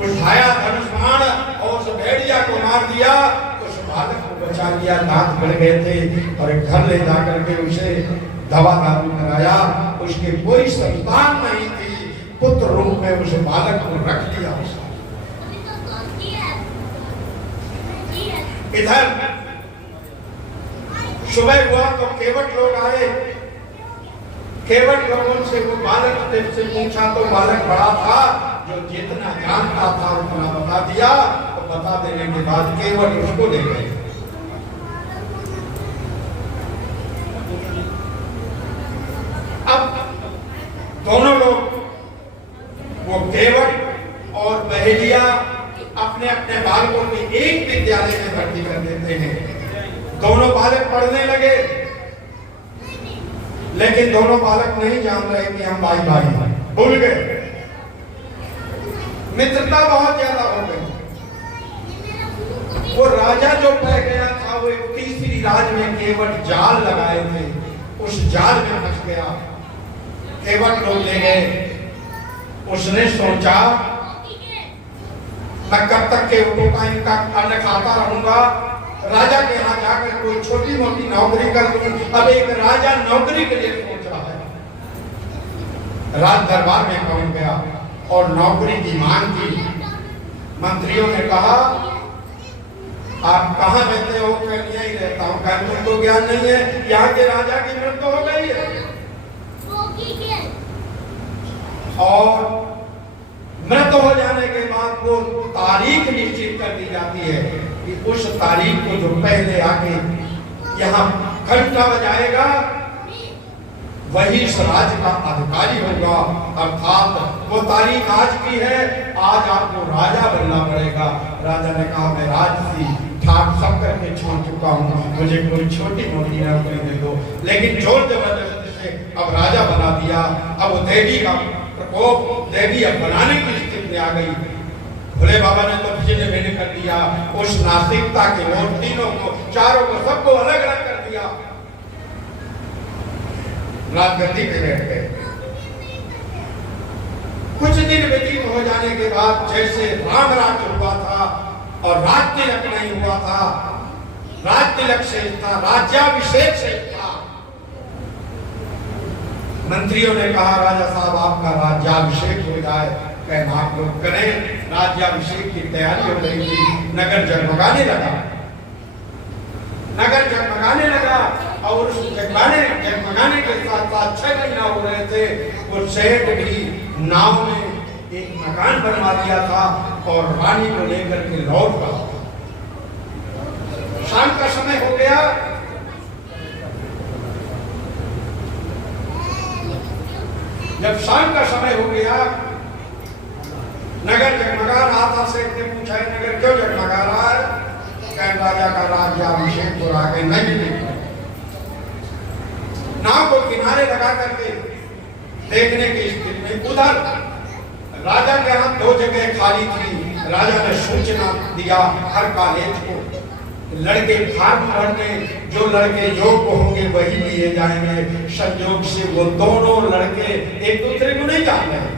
उठाया धनुष बाण और उस भेड़िया को मार दिया। उस बालक को बचा लिया। दांत गड़ गए थे, और एक घर ले जाकर के उसे दवा दारू कराया। उसके कोई संतान नहीं थी, पुत्र रूप में उस बालक को रख लिया। इधर सुबह हुआ तो केवट लोग आए। केवट लोगों से वो बालक से पूछा तो बालक बड़ा था, जो जितना जानता था उतना बता दिया। तो बता देने के बाद केवट उसको ले गए। अब दोनों लोग, वो केवट और बहेलिया, अपने अपने बालकों को एक विद्यालय में भर्ती कर देते हैं। दोनों बालक पढ़ने लगे, लेकिन दोनों बालक नहीं जान रहे कि हम भाई भाई हैं, भूल गए। मित्रता बहुत ज्यादा हो गई। वो राजा जो पह गया था, वो एक तीसरी राज में केवट जाल लगाए थे, उस जाल में फंस गया। केवट लोग ले गए। उसने सोचा मैं कब तक के उठों इनका अन्न खाता रहूंगा? राजा के यहाँ जाकर कोई छोटी मोटी नौकरी कर लूं। अब एक राजा नौकरी के लिए सोच रहा है। राज दरबार में पहुंच गया और नौकरी की मांग की। मंत्रियों ने कहा आप कहाँ रहते हो? कहीं यहीं रहता हूँ। कहीं तुमको ज्ञान नहीं है, यहाँ के राजा की मृत्यु हो गई है और मृत्यु हो जाने के बाद वो तारीख निश्चित कर दी जाती है कि उस तारीख को जो पहले आके यहाँ घंटा बजाएगा वही इस राज्य का अधिकारी होगा। अर्थात वो तारीख आज की है, आज आपको राजा बनना पड़ेगा। राजा ने कहा मैं राजसी ठाक सब करके छोड़ चुका हूँ, मुझे कोई छोटी मोटी नौकरी दे दो। लेकिन जोर जबरदस्ती से अब राजा बना दिया। अब देवी का प्रकोप, देवी अब बनाने की स्थिति में आ गई। भोले बाबा ने तो विजय मैंने कर दिया। उस नास्तिकता के वो तीनों को, चारों को, सबको अलग अलग कर दिया। राजगद्दी पे बैठ गए। कुछ दिन व्यतीत हो जाने के बाद जैसे राम राज्य हुआ था और राज तिलक नहीं हुआ था, राज तिलक शेष था, राज्याभिषेक शेष था। मंत्रियों ने कहा राजा साहब आपका राज्याभिषेक हो जाए। कहना आप लोग करें। राज्याभिषेक की तैयारी हो रही थी। नगर जगमगाने लगा, नगर जगमगाने लगा और उस जगमगाने के साथ साथ 6 महीना हो रहे थे। वो सेठ भी नाव में एक मकान बनवा दिया था और रानी को लेकर के लौट रहा था। शाम का समय हो गया। जब शाम का समय हो गया, नगर जगमगा रहा था। सेठ ने पूछा नगर क्यों जगमगा रहा है? राजा का राज्याभिषेक हो रहा है। नहीं, नाव को किनारे लगा करके देखने की स्थिति में उधर राजा के यहाँ 2 जगह खाली थी। राजा ने सूचना दिया हर कॉलेज को, लड़के फार्म भरने, जो लड़के योग्य होंगे वही लिए जाएंगे। संयोग से वो दोनों लड़के एक दूसरे को नहीं जानते हैं,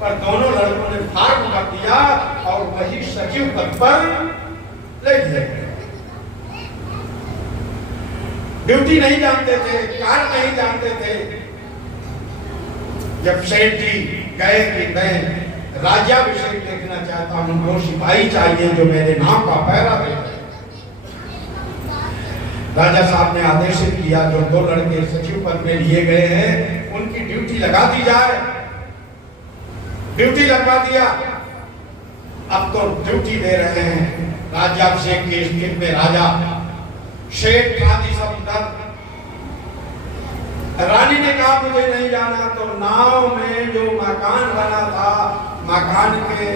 पर दोनों लड़कों ने फार्म भर दिया और वही सचिव पद पर ले गए। ड्यूटी नहीं जानते थे, कार्य नहीं जानते थे। जब सेठ जी गए कि मैं राज्याभिषेक देखना चाहता हूं, वो सिपाही चाहिए जो मेरे नाम का पहरा दे। राजा साहब ने आदेश किया जो 2 लड़के सचिव पद में लिए गए हैं उनकी ड्यूटी लगा दी जाए। ड्यूटी लगवा दिया। अब तो ड्यूटी दे रहे हैं। राज्याभिषेक की स्थिति में राजा, शेठ आदि सब उधर। रानी ने कहा मुझे नहीं जाना। तो नाव में जो मकान बना था, मकान के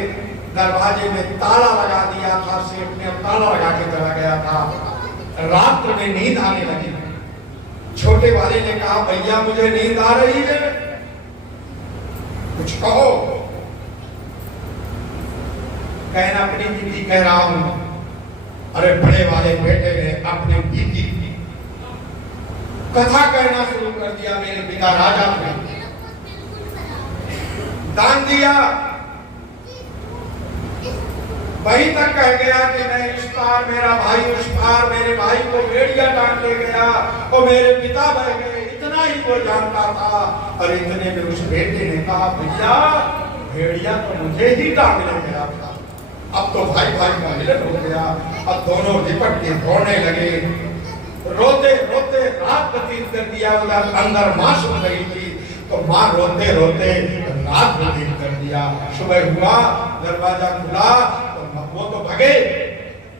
दरवाजे में ताला लगा दिया था। सेठ ने ताला लगा के चला गया था। रात्र में नींद आने लगी। छोटे वाले ने कहा भैया मुझे नींद आ रही है, कुछ कहो। कहना अपनी बीती कह रहा हूं। अरे बड़े वाले बेटे ने अपनी बीती कथा कहना शुरू कर दिया। मेरे पिता राजा ने दान दिया, वहीं तक कह गया कि मैं इस पार, मेरा भाई उस पार, मेरे भाई को भेड़िया टांग ले गया और मेरे पिता बह गए। इतना ही वो जानता था। और इतने में उस बेटे ने कहा भैया भेड़िया तो मुझे ही टांग ले गया था। अब तो भाई भाई का मिलन हो गया। अब दोनों लिपट के रोने लगे। रोते रोते रात व्यतीत कर दिया। उधर अंदर माँ सुन रही थी तो माँ रोते रोते रात व्यतीत कर दिया। सुबह हुआ, दरवाजा खुला तो वो तो भगे,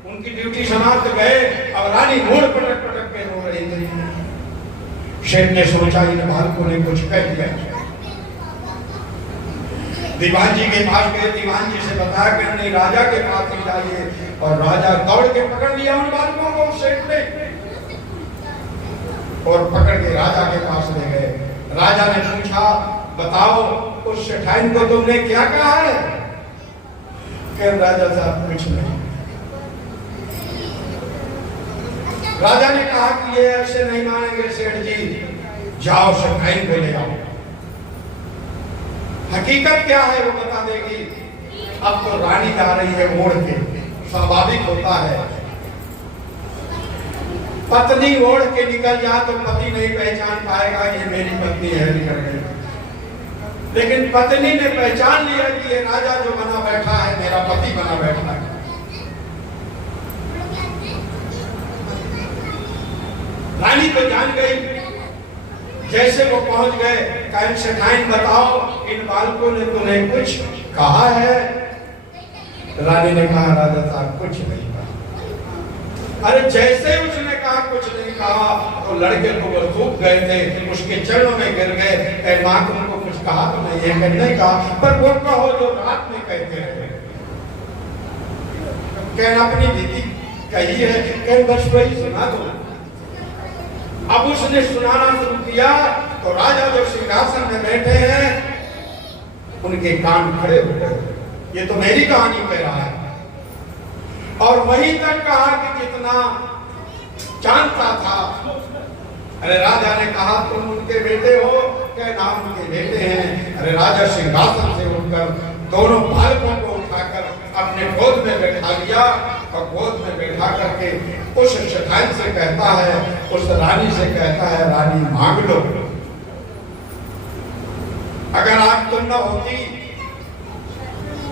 उनकी ड्यूटी समाप्त गए। अब रानी मोड़ पटक पटक के रो रही थी। शेठ ने सोचा इन बालकों ने कुछ कह दिया। दीवान जी के पास गए। दीवान जी से बताया कि नहीं राजा के पास ही जाइए। और राजा दौड़ के पकड़ लिया उन बालकों को सेठ ने और पकड़ के राजा के पास ले गए। राजा ने पूछा बताओ उस सेठाइन को तुमने क्या कहा है? कह राजा साहब कुछ नहीं। राजा ने कहा कि ये ऐसे नहीं मानेंगे सेठ जी, जाओ सेठाइन को ले आओ, हकीकत क्या है वो बता देगी। अब तो रानी जा रही है ओढ़ के, स्वाभाविक होता है। पत्नी ओढ़ के निकल जा तो पति नहीं पहचान पाएगा ये मेरी पत्नी है, निकल गई। लेकिन पत्नी ने पहचान लिया कि ये राजा जो बना बैठा है मेरा पति बना बैठा है। रानी तो जान गई। जैसे वो पहुंच गए, कहीं सेठाइन बताओ इन बालकों ने तुम्हें कुछ कहा है? रानी ने कहा राजा साहब कुछ नहीं कहा। अरे जैसे उसने कहा कुछ नहीं कहा तो लड़के तो वो सूख गए थे, उसके चरणों में गिर गए। माँ तुमको कुछ कहा तो नहीं है? नहीं कहा, पर वो कहो जो रात में कहते रहे। कहना अपनी दीदी कही है, कह बस वही सुना दो। अब उसने सुनाना शुरू किया तो राजा जो सिंहासन में बैठे हैं उनके कान खड़े हो गए। ये तो मेरी कहानी कह रहा है। और वहीं तक कहा कि जितना जानता था। अरे राजा ने कहा तुम उनके बेटे हो? क्या नाम उनके बेटे हैं? अरे राजा सिंहासन से उठकर दोनों बालकों को उठाकर अपने गोद में बैठा लिया और गोद में बैठा करके उस सेठाइन से कहता है, उस रानी से कहता है, रानी मांग लो। अगर आप तुम न होती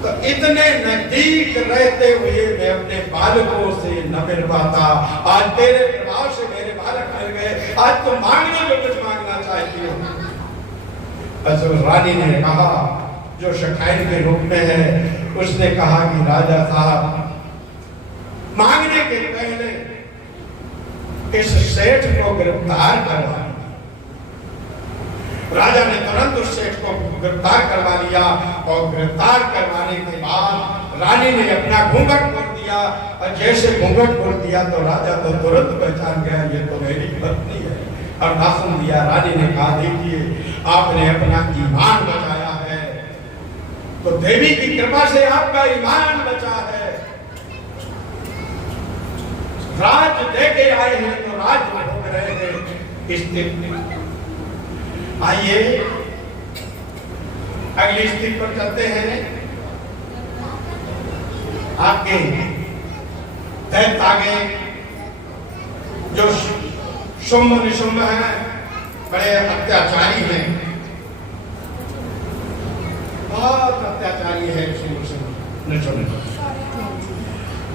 तो इतने नजदीक रहते हुए मैं अपने बालकों से न मिल पाता। आज तेरे प्रभाव से मेरे बालक मिल गए। आज तुम मांग लो जो कुछ मांगना चाहती हो। असल रानी ने कहा जो सेठाइन के रूप में है, उसने कहा कि राजा साहब मांगने के पहले इस सेठ को गिरफ्तार करवा। राजा ने तुरंत उस सेठ को गिरफ्तार करवा लिया और गिरफ्तार करवाने के बाद रानी ने अपना घूंघट खोल दिया। और जैसे घूंघट खोल दिया तो राजा तो तुरंत पहचान गया ये तो मेरी पत्नी है और भाषण दिया। रानी ने कहा देखिए आपने अपना ईमान बचाया है तो देवी की कृपा से आपका ईमान बचा है। राज देके आए हैं तो राज भोग रहे हैं स्थिति। आइए अगली स्थिति पर चलते हैं। आपके दैत्य आगे जो शुंभ निशुंभ हैं, बड़े अत्याचारी हैं, बहुत अत्याचारी है शुंभ निशुंभ।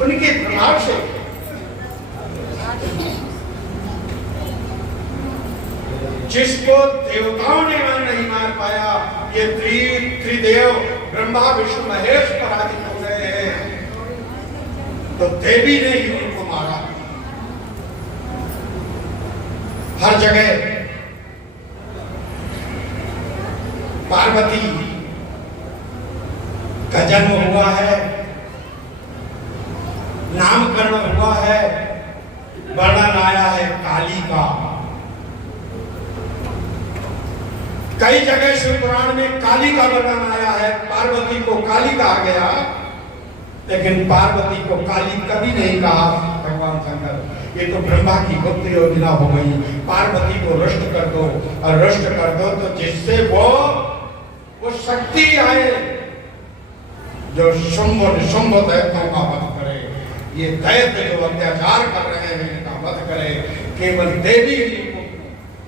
उनके प्रभाव से जिसको देवताओं ने नहीं मार पाया, ये त्रिदेव ब्रह्मा विष्णु महेश पराजित हो गए हैं, तो देवी ने ही उनको मारा। हर जगह पार्वती का जन्म हुआ है, नामकरण हुआ है, वर्णन आया है काली का। कई जगह शिव पुराण में काली का वर्णन आया है। पार्वती को काली कहा गया, लेकिन पार्वती को काली कभी नहीं कहा भगवान शंकर। ये तो ब्रह्मा की गुप्त योजना हो गई। पार्वती को रुष्ट कर दो और रुष्ट कर दो तो जिससे वो शक्ति आए जो शुंभ निशुंभ दैत्यों का वध करे। ये दैत्य जो अत्याचार कर रहे हैं इनका वध करे। केवल देवी ही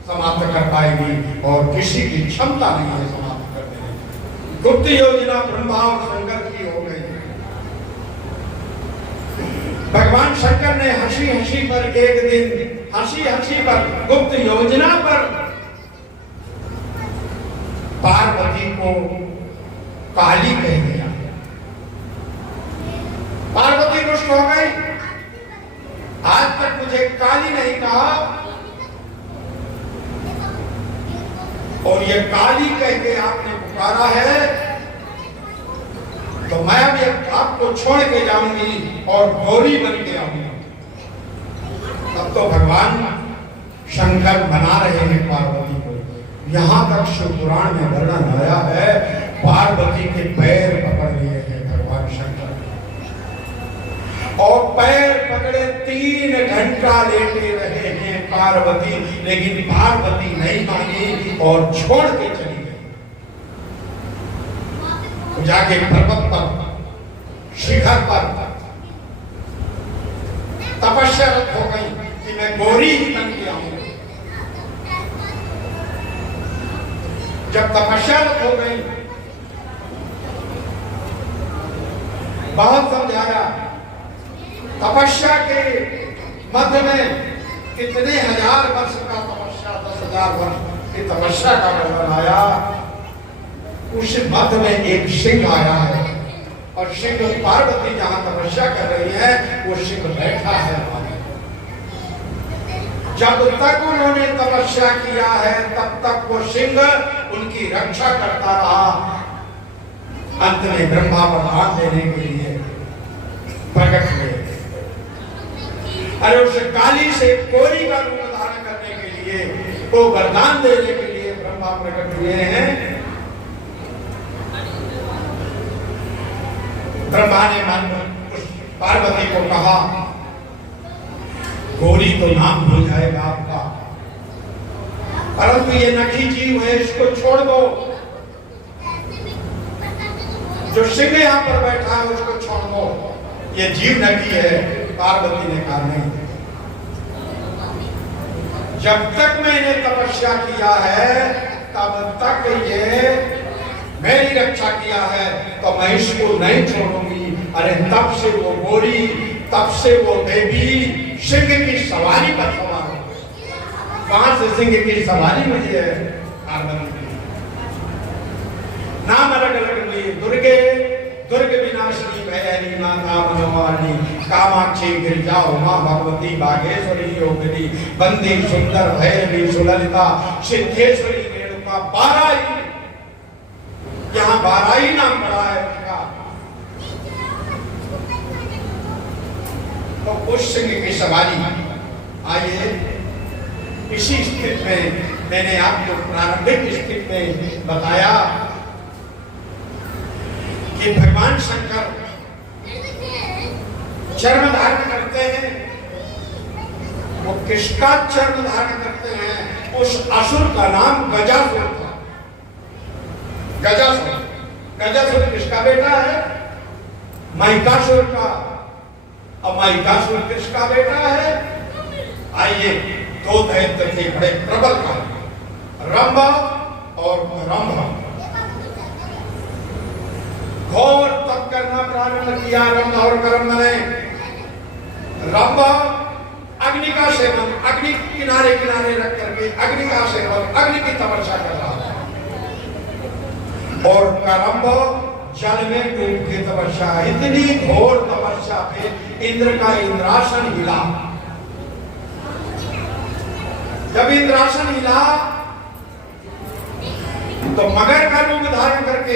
समाप्त कर पाएगी और किसी की क्षमता नहीं है समाप्त करने की। गुप्त योजना ब्रह्मा और शंकर की हो गई। भगवान शंकर ने हंसी हंसी पर एक दिन हंसी हंसी पर गुप्त योजना पर पार्वती को काली कह दिया। पार्वती रुष्ट हो गई। आज तक मुझे काली नहीं कहा और ये काली कह के आपने पुकारा है तो मैं भी आपको छोड़ के जाऊंगी और गौरी बन के आऊंगी। तब तो भगवान शंकर मना रहे हैं पार्वती को। यहां तक शिव पुराण में वर्णन आया है पार्वती के पैर पकड़ लिए हैं भगवान शंकर और पैर पकड़े 3 घंटा लेटे रहे हैं पार्वती, लेकिन पार्वती नहीं मानी और छोड़ के चली गई। जाके पर्वत पर शिखर पर तपस्यारत हो गई कि मैं गौरी ही बन के आऊंगी। जब तपस्यारत हो गई, बहुत समझाया, तपस्या के मध्य में कितने हजार वर्ष का तपस्या, 10,000 वर्ष की तपस्या का वर्णन आया। उस मध्य में एक सिंह आया है और सिंह पार्वती जहां तपस्या कर रही है वो सिंह बैठा है। जब तक उन्होंने तपस्या किया है तब तक वो सिंह उनकी रक्षा करता रहा। अंत में ब्रह्मा वरदान देने के लिए प्रकट हुए। अरे उस काली से कोरी का रूप धारण करने के लिए, वो वरदान देने के लिए ब्रह्मा प्रकट हुए हैं। ब्रह्मा ने उस पार्वती को कहा, गौरी तो नाम हो जाएगा आपका, परंतु ये नखी जीव है, इसको छोड़ दो। जो सिंह यहाँ पर बैठा है उसको छोड़ दो, ये जीव नखी है। पार्वती ने कहा नहीं, जब तक मैंने तपस्या किया है तब तक ये मेरी रक्षा किया है, तो मैं इसको नहीं छोड़ूंगी। अरे तब से वो गोरी, तब से वो देवी सिंह की सवारी पर सवार हो गई। कहां से सिंह की सवारी मिली है? नाम अलग अलग लिए, दुर्गे, दुर्ग विनाशिनी भयहरी माता मनोहारिणी, कामाक्षी गिरिजा उमा भगवती बागेश्वरी योगिनी, बंदी सुंदर भैरवी सुललिता सिद्धेश्वरी रेणुका। 12 ही, यहाँ 12 ही नाम पड़ा है उसका। तो उस सिंह की सवारी। आइए, इसी स्थिति में मैंने आपको प्रारंभिक स्थिति में बताया कि भगवान शंकर चर्म धारण करते हैं। वो किसका चर्म धारण करते हैं? उस असुर का नाम गजासुर था। गजासुर, गजासुर किसका बेटा है? महिषासुर का। अब महिषासुर किसका बेटा है? आइए, 2 दैत्य थे बड़े प्रबल का, रंभ और रंभ। घोर तप करना प्रारंभ किया रंभ और कर्म ने। रंभ अग्नि का सेवन, अग्नि किनारे किनारे रख करके अग्नि का सेवन, अग्नि की तपस्या कर रहा था। और करम्ब जल में डूब के तपस्या। इतनी घोर तपस्या पे इंद्र का इंद्रासन हिला। जब इंद्रासन हिला तो मगर का रूप धारण करके,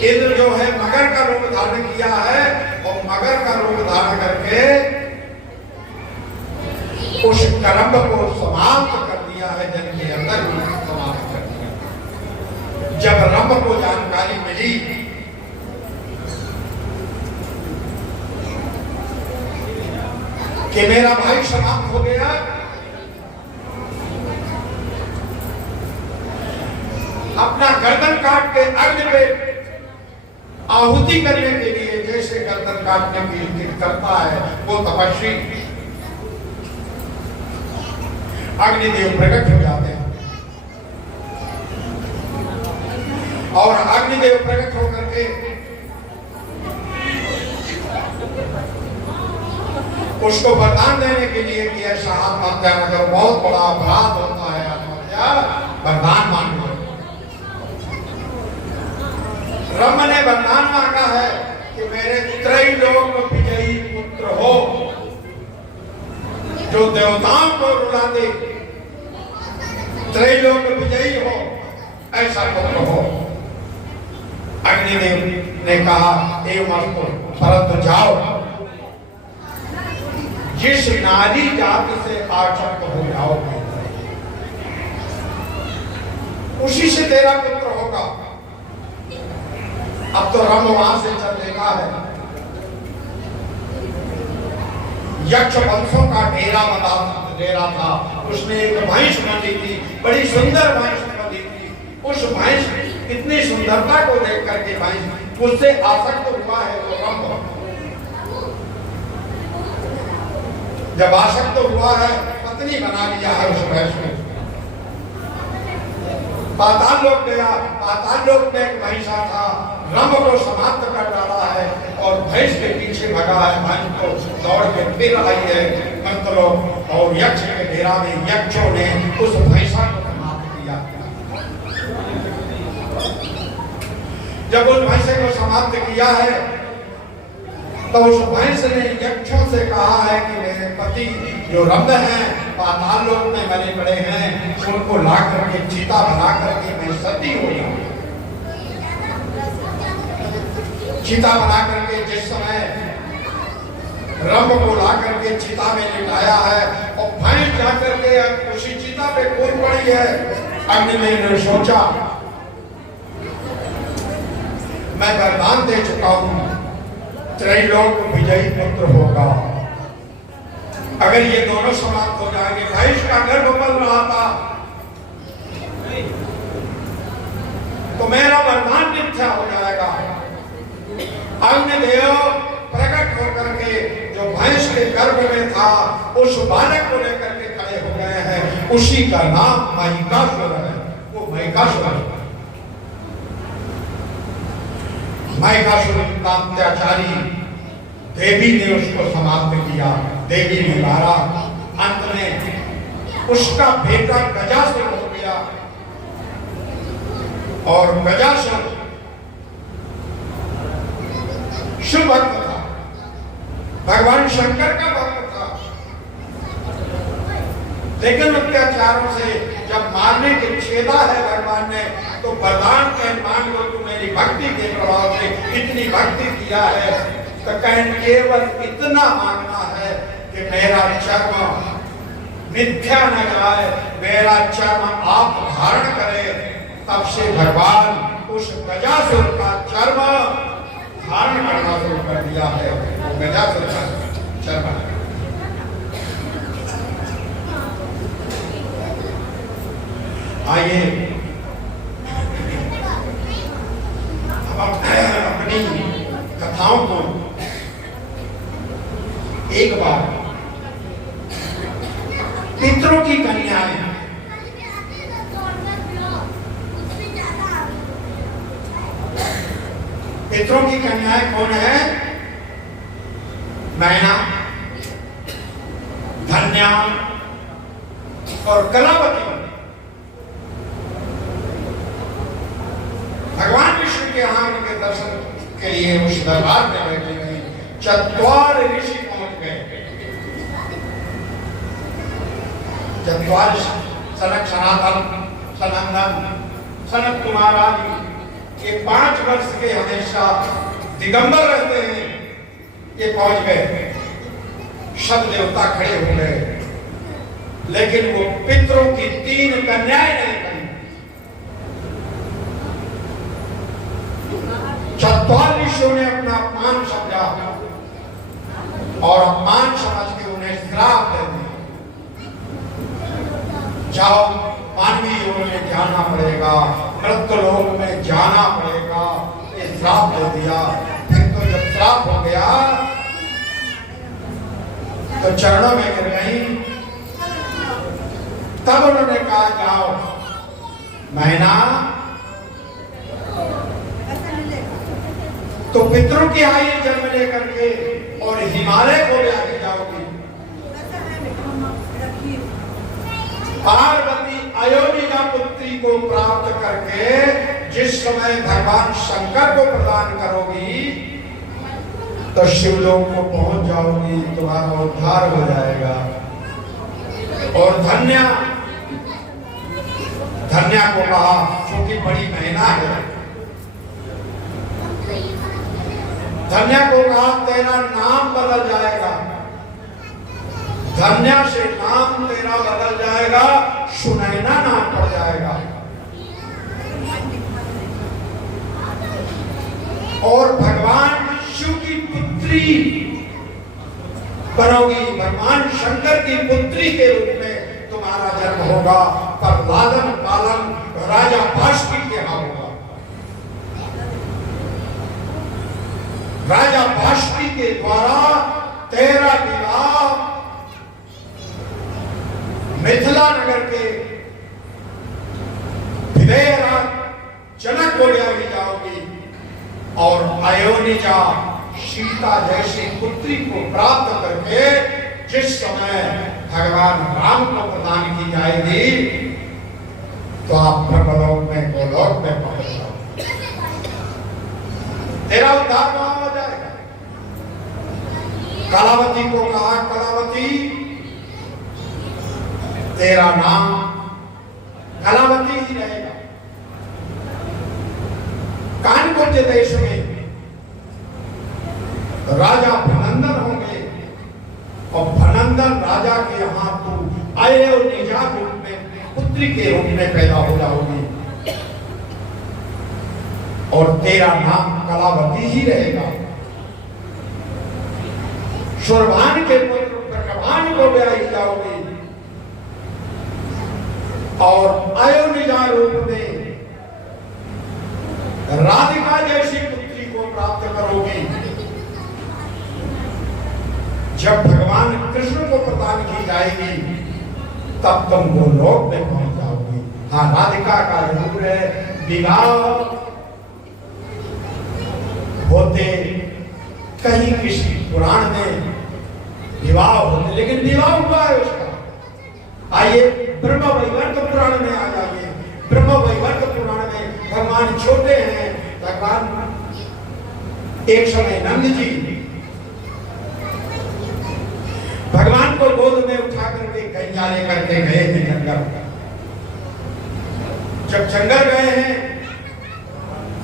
इंद्र जो है मगर का रूप धारण किया है, और मगर का रूप धारण करके उस करम्ब को समाप्त कर दिया है, जल के अंदर ही समाप्त कर दिया। जब रंभ को जानकारी मिली कि मेरा भाई समाप्त हो गया, अपना गर्दन काट के अग्नि पे आहुति करने के लिए, जैसे गर्दन काटने की स्थिति करता है वो तपस्वी, अग्निदेव प्रकट हो जाते हैं। और अग्निदेव प्रकट होकर के उसको वरदान देने के लिए कि ऐसा आत्महत्या न करो, बहुत बड़ा अपराध होता है आत्महत्या, वरदान मांगो। ब्रह्म ने वरदान मांगा है कि मेरे त्रैलोक विजयी पुत्र हो, जो देवताओं को रुला दे, त्रैलोक विजयी हो, ऐसा पुत्र हो। अग्निदेव ने कहा, एवं परंतु जाओ, जिस नारी जाति से आसक्त हो जाओगे उसी से तेरा पुत्र होगा। अब तो रंभ वहां से चल देगा है। यक्ष वंशों का डेरा था। उसने एक भैंस बांधी थी, बड़ी सुंदर भैंस बांधी थी। उस भैंस इतनी सुंदरता को देख करके भैंस उससे आसक्त हुआ है वो रंभ। जब आसक्त हुआ है पत्नी बना लिया है उस भैंस को। पाताल लोक गया, पाताल लोक में एक महिषा था, रंभ को समाप्त कर डाला है और भैंस के पीछे भगा है। भैंस को दौड़ के फिर आई है मंत्रों और यक्ष के डेरा में यक्षों ने उस भैंसा को समाप्त किया। जब उस भैंसे को समाप्त किया है तो उस भैंस ने यक्षों से कहा है कि मेरे पति जो रंभ हैं पाताल लोक में मरे पड़े हैं, उनको ला करके चीता बना करके मैं सती हो जाऊं। चीता बना करके जिस समय रंभ को ला करके चिता में लिटाया है और भैंस जा करके उसी चिता पे कूद पड़ी है। अग्निदेव ने सोचा मैं वरदान दे चुका हूं, त्रैलोक विजयी पुत्र होगा। अगर ये दोनों समाप्त हो जाएंगे, भैंस का गर्भ बल रहा था तो मेरा वरदान मिथ्या हो जाएगा। अग्निदेव प्रकट होकर के जो भैंस के गर्भ में था उस बालक को लेकर के खड़े हो गए हैं। उसी का नाम महिषासुर है। वो महिषासुर का अत्याचारी देवी ने उसको समाप्त किया। देवी ने मारा। अंत में उसका बेटा गजासुर हो गया और गजासुर शिव भक्त था, भगवान शंकर का भक्त था, लेकिन अत्याचारों से जब मारने के छेदा है भगवान ने तो वरदान कह मान लो तू मेरी भक्ति के प्रभाव से इतनी भक्ति किया है तो कहें केवल इतना मांगना है कि मेरा चर्म मिथ्या न जाए, मेरा चर्म आप धारण करें। तब से भगवान उस गजासुर का चर्म धारण करना शुरू कर दिया है। गजासुर का चर्म आइए अपनी कथाओं को एक बार पितरों की कन्याएं, पितरों की कन्याएं कौन है? मैना, धन्या और कलावती। भगवान विष्णु के यहाँ उनके दर्शन के लिए उस दरबार में बैठे हुए चतवार ऋषि पहुंच गए। चतवार सनक, सनातन, सनंदन, सनत कुमार आदि ये 5 वर्ष के हमेशा दिगंबर रहते हैं। ये पहुंच गए। सब देवता खड़े हो गए लेकिन वो पितरों की 3 कन्याएं नहीं बनी। चतवार ऋषियों ने अपना अपमान समझा और अपमान समझ के उन्हें श्राप दे दिया। जाओ मानवीय योग में जाना पड़ेगा, मृत्यु लोक में जाना पड़ेगा। ये श्राप दे दिया। फिर तो जब श्राप हो गया तो चरणों में गिर गई। तब उन्होंने कहा जाओ मैना तो पितरों की आयु जन्म लेकर के और हिमालय को भी आगे जाओगी। पार्वती अयोनिजा पुत्री को प्राप्त करके जिस समय भगवान शंकर को प्रदान करोगी तो शिवलोक को पहुंच जाओगी, तुम्हारा उद्धार हो जाएगा। और धन्या को कहा क्योंकि बड़ी महिमा है। धन्या को कहा तेरा नाम बदल जाएगा। धन्या से नाम तेरा बदल जाएगा, सुनैना नाम पड़ जाएगा। और भगवान शिव की पुत्री बनोगी। भगवान शंकर की पुत्री के रूप में तुम्हारा जन्म होगा। पर लालन पालन राजा बाष्पी के यहाँ होगा। राजा बाष्पी के द्वारा 13 विवाह मिथिला नगर के विदेहराज जनक को ब्याही जाओगी और अयोनिजा सीता जैसी पुत्री को प्राप्त करके जिस समय भगवान राम को प्रदान की जाएगी तो आप ब्रह्मलोक में गोलोक में पहुंच जाओगे। तेरा उद्धार वहां हो जाएगा। कलावती को कहा, कलावती तेरा नाम कलावती ही रहेगा। कानपुर के देश में राजा भनंदन होंगे और भनंदन राजा के यहाँ तू अयोनिजा रूप में पुत्री के रूप में पैदा हो जाओगी और तेरा नाम कलावती ही रहेगा। शूरभान के पुत्र प्रकभान को ब्याही जाओगी और अयोनिजा रूप में राधिका जैसी पुत्री को प्राप्त करोगी। जब भगवान कृष्ण को प्रदान की जाएगी तब तुम गोलोक में पहुंच जाओगी। हाँ, राधिका का रूप है। विवाह होते कहीं किसी पुराण में विवाह होते, लेकिन विवाह हुआ है उसका। आइए ब्रह्म वैवर्त पुराण में आ जाइए। ब्रह्म वैवर्त पुराण में भगवान छोटे हैं। भगवान एक समय नंद जी भगवान को गोद में उठा करके गैया लेकर के गए थे जंगल। जब जंगल गए हैं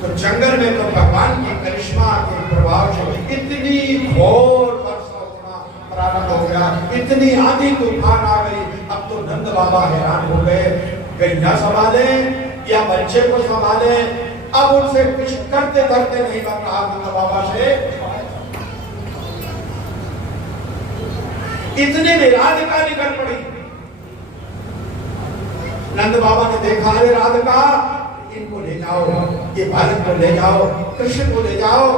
तो जंगल में तो भगवान की करिश्मा के प्रभाव से इतनी घोर वर्षा होना प्रारंभ हो गया, इतनी आंधी तूफान आ गई। अब तो नंद बाबा हैरान हो गए, गैया संभाले या बच्चे को संभाले। अब उनसे कुछ करते करते नहीं बन रहा नंद बाबा से। इतने में राधिका निकल पड़ी। नंद बाबा ने देखा, अरे राधिका इनको ले जाओ, ये बालक को ले जाओ, कृष्ण को ले जाओ,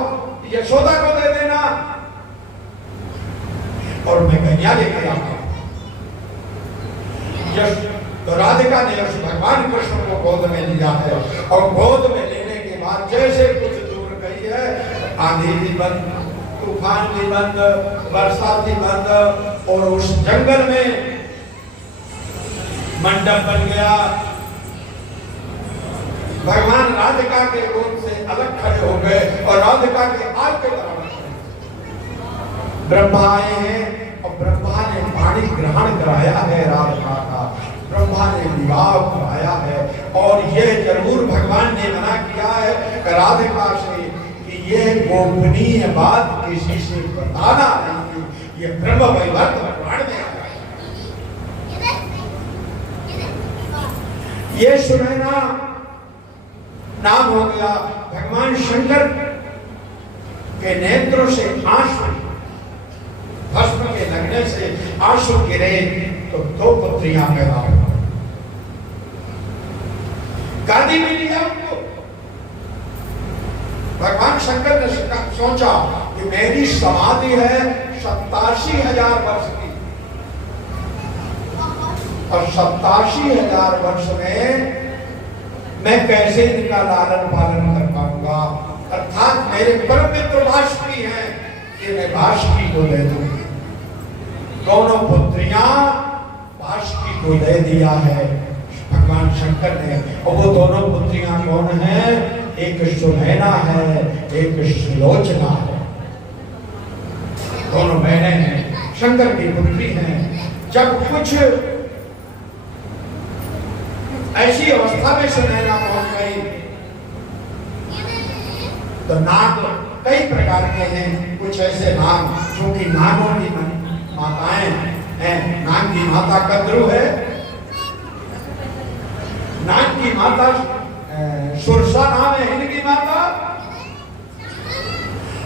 यशोदा को दे देना और मैं गैया लेकर आता हूं। तो राधिका ने भगवान कृष्ण को गोद में लिया है और गोद में लेने के बाद जैसे कुछ दूर गई है, आंधी भी बंद, तूफान भी बंद, वर्षा भी बंद और उस जंगल में मंडप बन गया। भगवान राधिका के गोद से अलग खड़े हो गए और राधिका के आग के बराबर ब्रह्मा आए हैं और ब्रह्मा ने पानी ग्रहण कराया है राधिका का। ब्रह्मा ने विवाह कराया है और यह जरूर भगवान ने मना किया है राधिका से कि यह गोपनीय बात किसी से बताना नहीं। ये ब्रह्म वैवर्त पुराण में आया है। ये सुनैना नाम हो गया। भगवान शंकर के नेत्रों से आंसू, भस्म के लगने से आंसू गिरे तो 2 पुत्रियां पैदा हो। गादी मिली है उनको। भगवान शंकर ने सोचा कि मेरी समाधि है 87,000 वर्ष की और 87,000 वर्ष में मैं कैसे इनका लालन पालन कर पाऊंगा। अर्थात मेरे परम मित्र बाष्पी हैं कि मैं बाष्पी को दे दूंगी। दोनों पुत्रियां बाष्पी को दे दिया है भगवान शंकर ने। और वो दोनों पुत्रियां कौन हैं? एक सुनैना है, एक सुलोचना है। दोनों बहनें हैं, शंकर की पुत्री हैं। जब कुछ ऐसी अवस्था में सुनैना पहुंच गई तो नाग कई प्रकार के हैं। कुछ ऐसे नाग जो कि नागों की माताएं हैं। नाग की माता कद्रु है, नाग की माता सुरसा नाम है इनकी माता,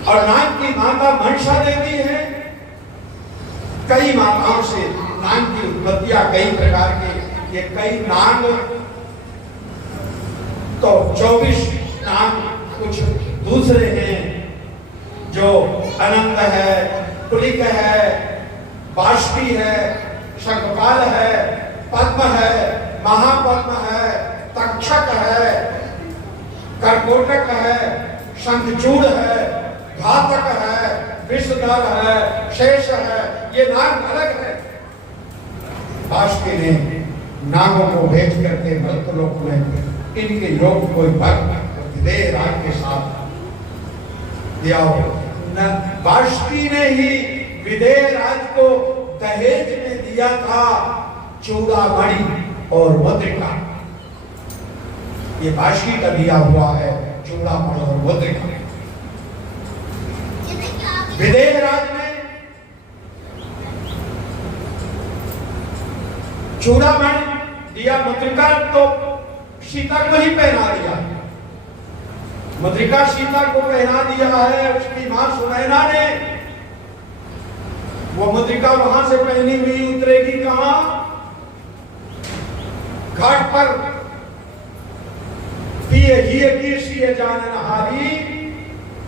और नाग की माता मनसा देवी है। कई माताओं से नाग की उत्पत्तियां कई प्रकार के। ये कई नाग तो 24 नाग कुछ दूसरे हैं जो अनंत है, कुलिक है, बाष्पी है, शंखपाल है, पद्म है, महापद्म है, तक्षक है, कर्कोटक है, शंखचूड़ है, घातक है, विषधर है, शेष है, ये नाग अलग है। बाष्पी ने नागों को भेज करके मृतलोक में इनके योग को विदेह राज के साथ दिया। बाष्पी ने ही विदेह राज को दहेज में दिया था चूड़ामणि और मुद्रिका। ये बाष्पी का दिया हुआ है चूड़ामणि और मुद्रिका। विदेह राज ने चूड़ामणि दिया, मुद्रिका तो सीता को ही पहना दिया। मुद्रिका सीता को पहना दिया है उसकी मां सुनैना ने। वो मुद्रिका वहां से पहनी हुई उतरेगी कहां? घाट पर। पिए हिए की सिए जानन हारी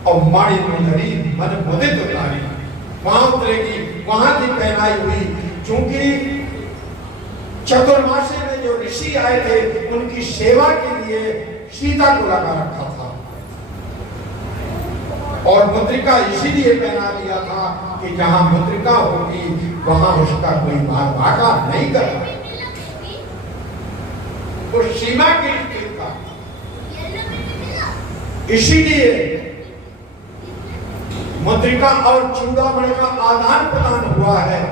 और माड़ी मुंदरी मन मुदित उतारी, वहां उतरेगी, वहां की पहनाई हुई। क्योंकि चतुर्मासी में जो ऋषि आए थे उनकी सेवा के लिए सीता को लगा रखा था और मुद्रिका इसीलिए पहना दिया था कि जहां मुद्रिका होगी वहां उसका कोई मार भागा नहीं करता। वो सीमा की स्थिति था, इसीलिए मुद्रिका और चूड़ामणि का आदान प्रदान हुआ है।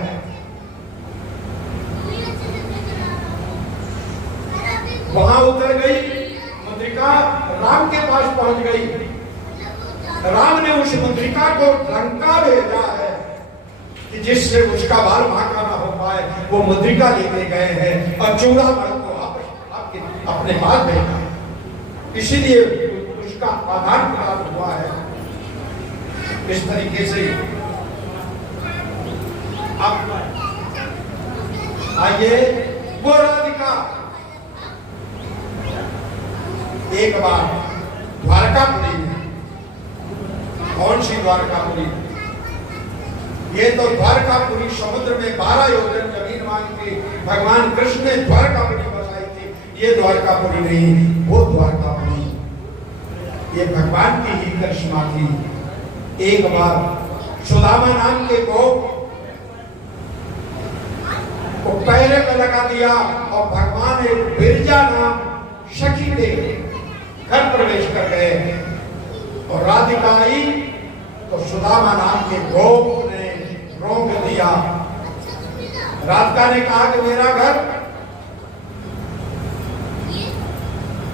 वहां उतर गई मुद्रिका, राम के पास पहुंच गई। राम ने उस मुद्रिका को लंका भेजा है कि जिससे उसका बाल भागा ना हो पाए। वो मुद्रिका लेके गए हैं और चूड़ामणि को अपने पास भेजा, इसीलिए उसका आदान प्रदान हुआ है। इस तरीके से अब आइए, वो राधिका एक बार द्वारकापुरी में, कौन सी द्वारकापुरी? ये तो द्वारकापुरी समुद्र में 12 योजन जमीन मांग के भगवान कृष्ण ने द्वारकापुरी बसाई थी। ये द्वारकापुरी नहीं, वो द्वारकापुरी, ये भगवान की ही करिश्मा थी। एक बार सुदामा नाम के गोप को पैरे में लगा दिया और भगवान एक बिरजा नाम सखी के घर प्रवेश कर गए और राधिका आई तो सुदामा नाम के गोप ने रोक दिया। राधिका ने कहा कि मेरा घर,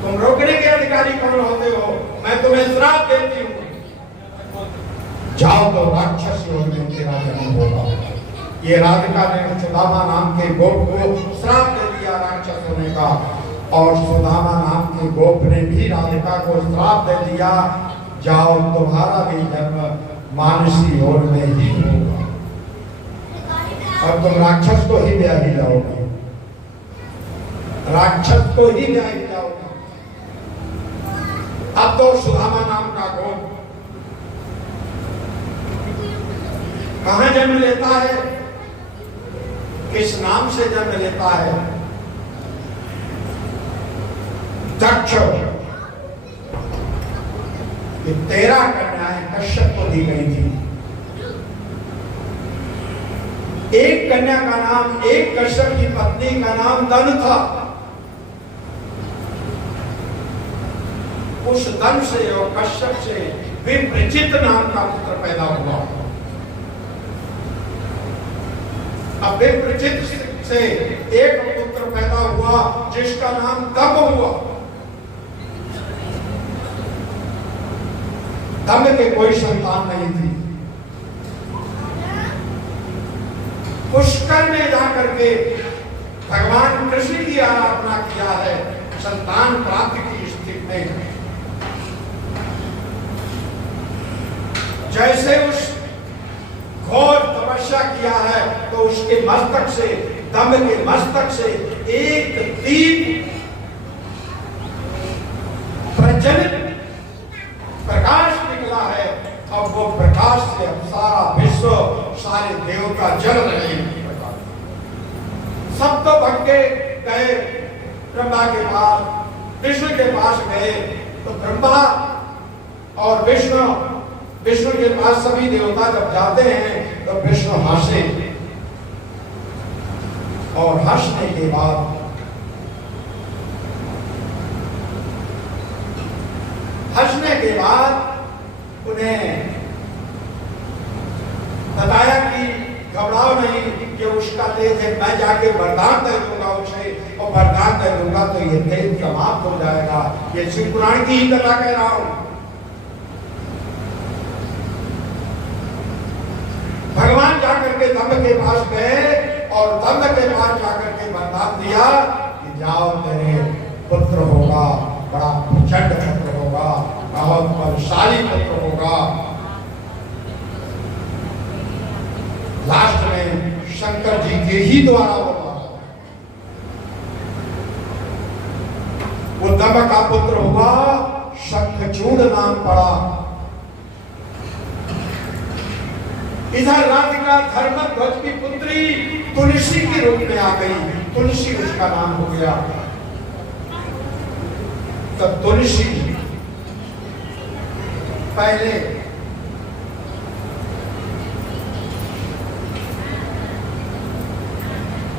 तुम रोकने के अधिकारी कौन होते हो? मैं तुम्हें श्राप देती हूं, जाओ तो राक्षस योग में तेरा जन्म होगा। ये राधिका ने सुदामा नाम के गोप को श्राप दे दिया राक्षस होने का, और सुदामा नाम के गोप ने भी राधिका को श्राप दे दिया, जाओ तुम्हारा भी जन्म मानसी योन में ही होगा और तुम राक्षस को ही ब्याही जाओगे, राक्षस को ही ब्याही जाओगे। अब तो सुदामा नाम का गोप कहां जन्म लेता है, किस नाम से जन्म लेता है? दक्ष। ये 13 कन्याएं कश्यप को दी गई थी। एक कन्या का नाम, एक कश्यप की पत्नी का नाम दन था। उस दन से और कश्यप से विप्रचित नाम का पुत्र पैदा हुआ। अब विप्रचित से एक पुत्र पैदा हुआ जिसका नाम दम हुआ। दम के कोई संतान नहीं थी। पुष्कर में जाकर के भगवान कृष्ण की आराधना किया है संतान प्राप्ति की स्थिति में। जैसे उस घोर तपस्या किया है तो उसके मस्तक से, दम के मस्तक से एक दीप प्रज्वलित प्रकाश निकला है और वो प्रकाश तब तो भग के गए ब्रह्मा के पास, विष्णु के पास गए। तो ब्रह्मा और विष्णु के पास सभी देवता जब जाते हैं तो विष्णु हंसे, और हंसने के बाद उन्हें बताया कि घबराओ नहीं, कि उसका तेज है, मैं जाके वरदान दे दूंगा उसे, और वरदान दे दूंगा तो ये तेज समाप्त हो जाएगा। ये शिव पुराण की ही कथा कह रहा हूं। भगवान जाकर के दम्भ के पास गए और दम्भ के पास जाकर के वरदान दिया कि जाओ तेरे पुत्र होगा, बड़ा प्रचंड पुत्र होगा, बहुत बलशाली पुत्र होगा। लास्ट में शंकर जी के ही द्वारा वो दम्भ का पुत्र हुआ, शंखचूड़ नाम पड़ा। इधर राधिका धर्मध्वज की पुत्री तुलसी के रूप में आ गई, तुलसी उसका नाम हो गया। तब तुलसी पहले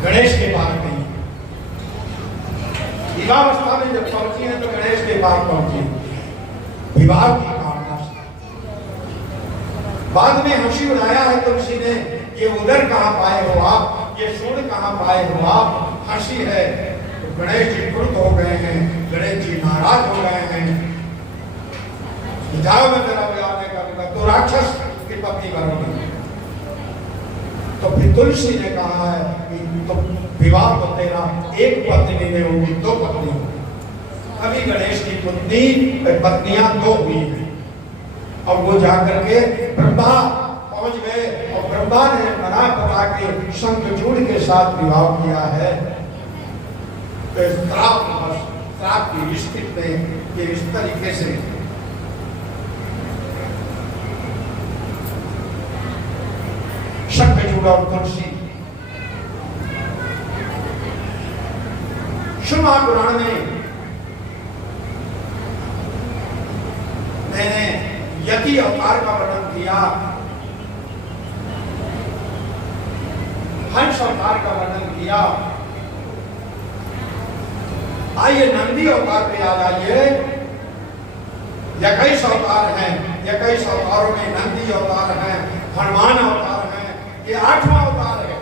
गणेश के पास गई, विवाहावस्था में जब पहुंची है तो गणेश के पास पहुंची, विवाह की कामना से। बाद में हंसी उड़ाया है तुलसी ने, ये उदर कहां पाए हो आप, ये सूंड कहां पाए हो आप, हंसी है। तो गणेश जी क्रुद्ध हो गए हैं, गणेश जी नाराज हो गए हैं, जाओ मैं तेरा विवाह नहीं करूंगा, तो राक्षस की पत्नी बनोगी। तो फिर तुलसी ने कहा है कि तो विवाह तो तेरा एक पत्नी में होगी, दो पत्नी होगी। अभी गणेश की पत्नियां दो हुई हैं। और वो जाकर के ब्रह्मा पहुंच गए और ब्रह्मा ने मना करा के शंखचूड़ के साथ विवाह किया है। तो श्राप की स्थिति में ये इस तरीके से शंखचूड़ और तुलसी। शिव महापुराण में मैंने यति अवतार का वर्णन किया, हंस अवतार का वर्णन किया। आइए नंदी अवतार पे आ जाइए। 21 अवतार हैं, 21 अवतारों में नंदी अवतार हैं, हनुमान अवतार हैं, ये 8वां अवतार है।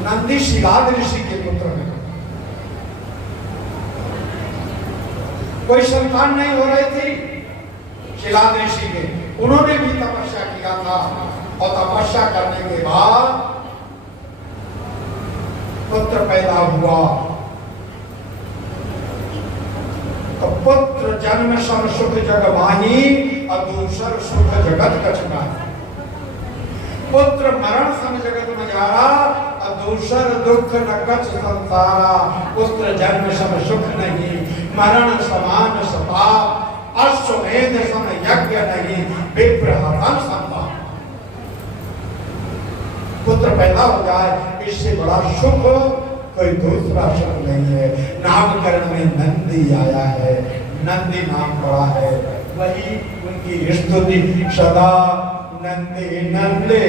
नंदी शिलाद ऋषि के पुत्र हैं। कोई संतान नहीं हो रही थी शिलाद ऋषि के, उन्होंने भी तपस्या किया था और तपस्या करने के बाद पुत्र पैदा हुआ। तो पुत्र जन्म सम सुख जग माही, अदूसर सुख जगत कछना। पुत्र मरण सम जगत मजारा, अदूसर दुख न कछ संसारा। पुत्र जन्म सम सुख नहीं, मरण समान सपाप। अश्वमेध सम यज्ञ नहीं, विप्र हरण संपाप। पुत्र पैदा हो जाए इससे बड़ा सुख कोई दूसरा सुख नहीं है। नामकरण में नंदी आया है, नंदी नाम पड़ा है, वही उनकी स्तुति सदा नंदी नंदे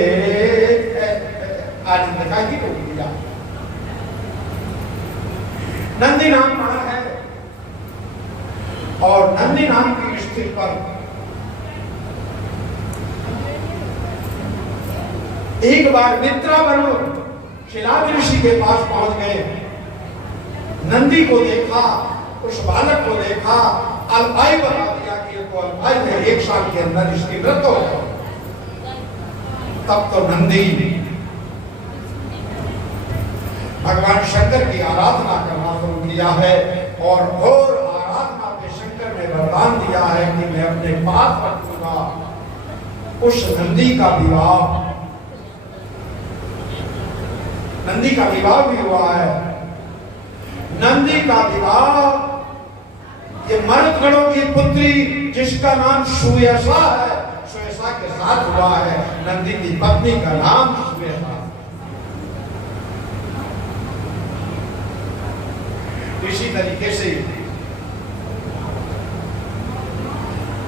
आनंद का ही रूप दिया। नंदी नाम पड़ा है और नंदी नाम की स्थिति पर एक बार मित्रावरुण शिलाद ऋषि के पास पहुंच गए। नंदी को देखा, उस बालक को देखा, अल्पाई बता दिया कि ये तो अल्पाई है, 1 साल के अंदर इसकी मृत्यु हो। तब तो नंदी भगवान शंकर की आराधना करना शुरू किया है और घोर आराधना पे शंकर ने वरदान दिया है कि मैं अपने पास रखूंगा। उस नंदी का विवाह, नंदी का विवाह भी हुआ है। नंदी का विवाह ये मर्दगणों की पुत्री जिसका नाम सुयसा है, सुयसा के साथ हुआ है। नंदी की पत्नी का नाम सुयसा। इसी तरीके से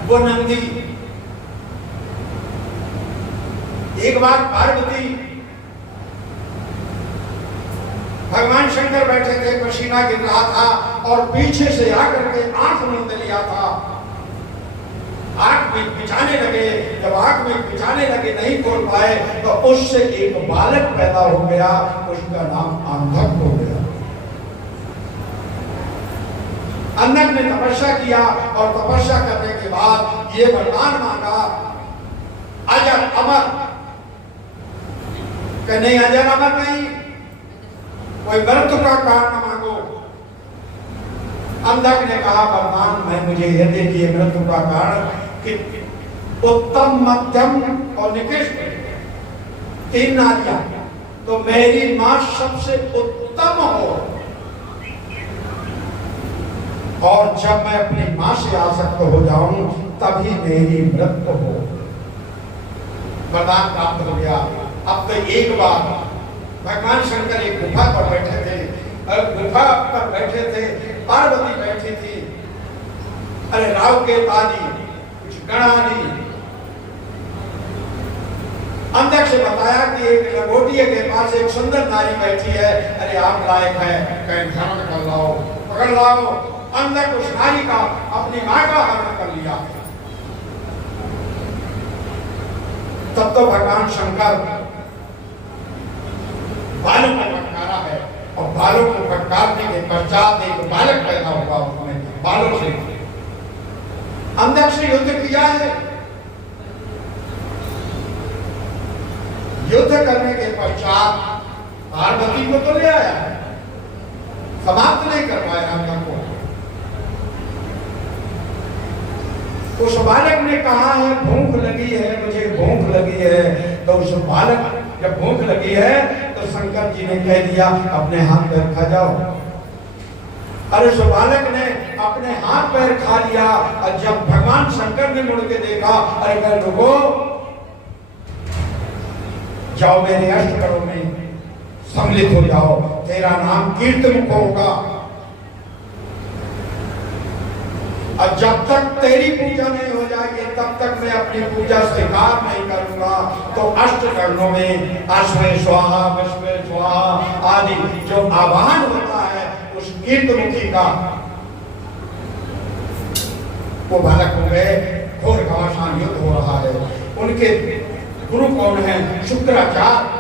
वो नंदी एक बार पार्वती भगवान शंकर बैठे थे, पसीना गिर रहा था और पीछे से आकर के आंख मूंद लिया था। आंख में पिचाने लगे, जब आंख में पिचाने लगे नहीं खोल पाए तो उससे एक बालक पैदा हो गया, उसका नाम अंधक हो गया। अंधक ने तपस्या किया और तपस्या करने के बाद ये वरदान मांगा, अजर अमर। नहीं, अजर अमर नहीं, कोई मृत्यु का कारण मांगो। अंधक ने कहा वरदान मैं मुझे यह दीजिए मृत्यु का कारण कि उत्तम, मध्यम और निकृष्ट 3 नारियां, तो मेरी मां सबसे उत्तम हो और जब मैं अपनी मां से आसक्त हो जाऊं तभी मेरी मृत्यु हो। वरदान प्राप्त हो गया। अब तो एक बार भगवान शंकर एक गुफा पर बैठे थे, गुफा पर बैठे थे, पार्वती बैठी थी। अरे राव के ताली कुछ गणाली अंधक से बताया कि एक लंगोटिया के पास एक सुंदर नारी बैठी है, अरे आप लायक है, कहीं हरण कर लाओ, पकड़ लाओ। अंधक उस नारी का, अपनी मां का हरण कर लिया। तब तो भगवान शंकर बालों को फटकारा है और बालों को फटकारने के पश्चात एक बालक पैदा हुआ उसमें बालों से। अंधक से युद्ध किया है, युद्ध करने के पश्चात पार्वती को तो ले आया, समाप्त नहीं कर पाया अंधक को। उस बालक ने कहा है भूख लगी है, मुझे भूख लगी है। तो उस बालक जब भूख लगी है तो शंकर जी ने कह दिया अपने हाथ पैर खा जाओ। अरे उस बालक ने अपने हाथ पैर खा लिया और जब भगवान शंकर ने मुड़ के देखा, अरे कह रुको, जाओ मेरे अष्टकरों में सम्मिलित हो जाओ, तेरा नाम कीर्तमुख होगा और जब तक तेरी पूजा नहीं हो जाएगी तब तक मैं अपनी पूजा स्वीकार नहीं करूंगा। तो अष्टकर्णों में अश्वे स्वाहा, विश्वे स्वाहा आदि जो आवाहन होता है उस कीर्तमुखी का, वो बालक हो गए। घोर घमासान युद्ध हो रहा है। उनके गुरु कौन है? शुक्राचार्य।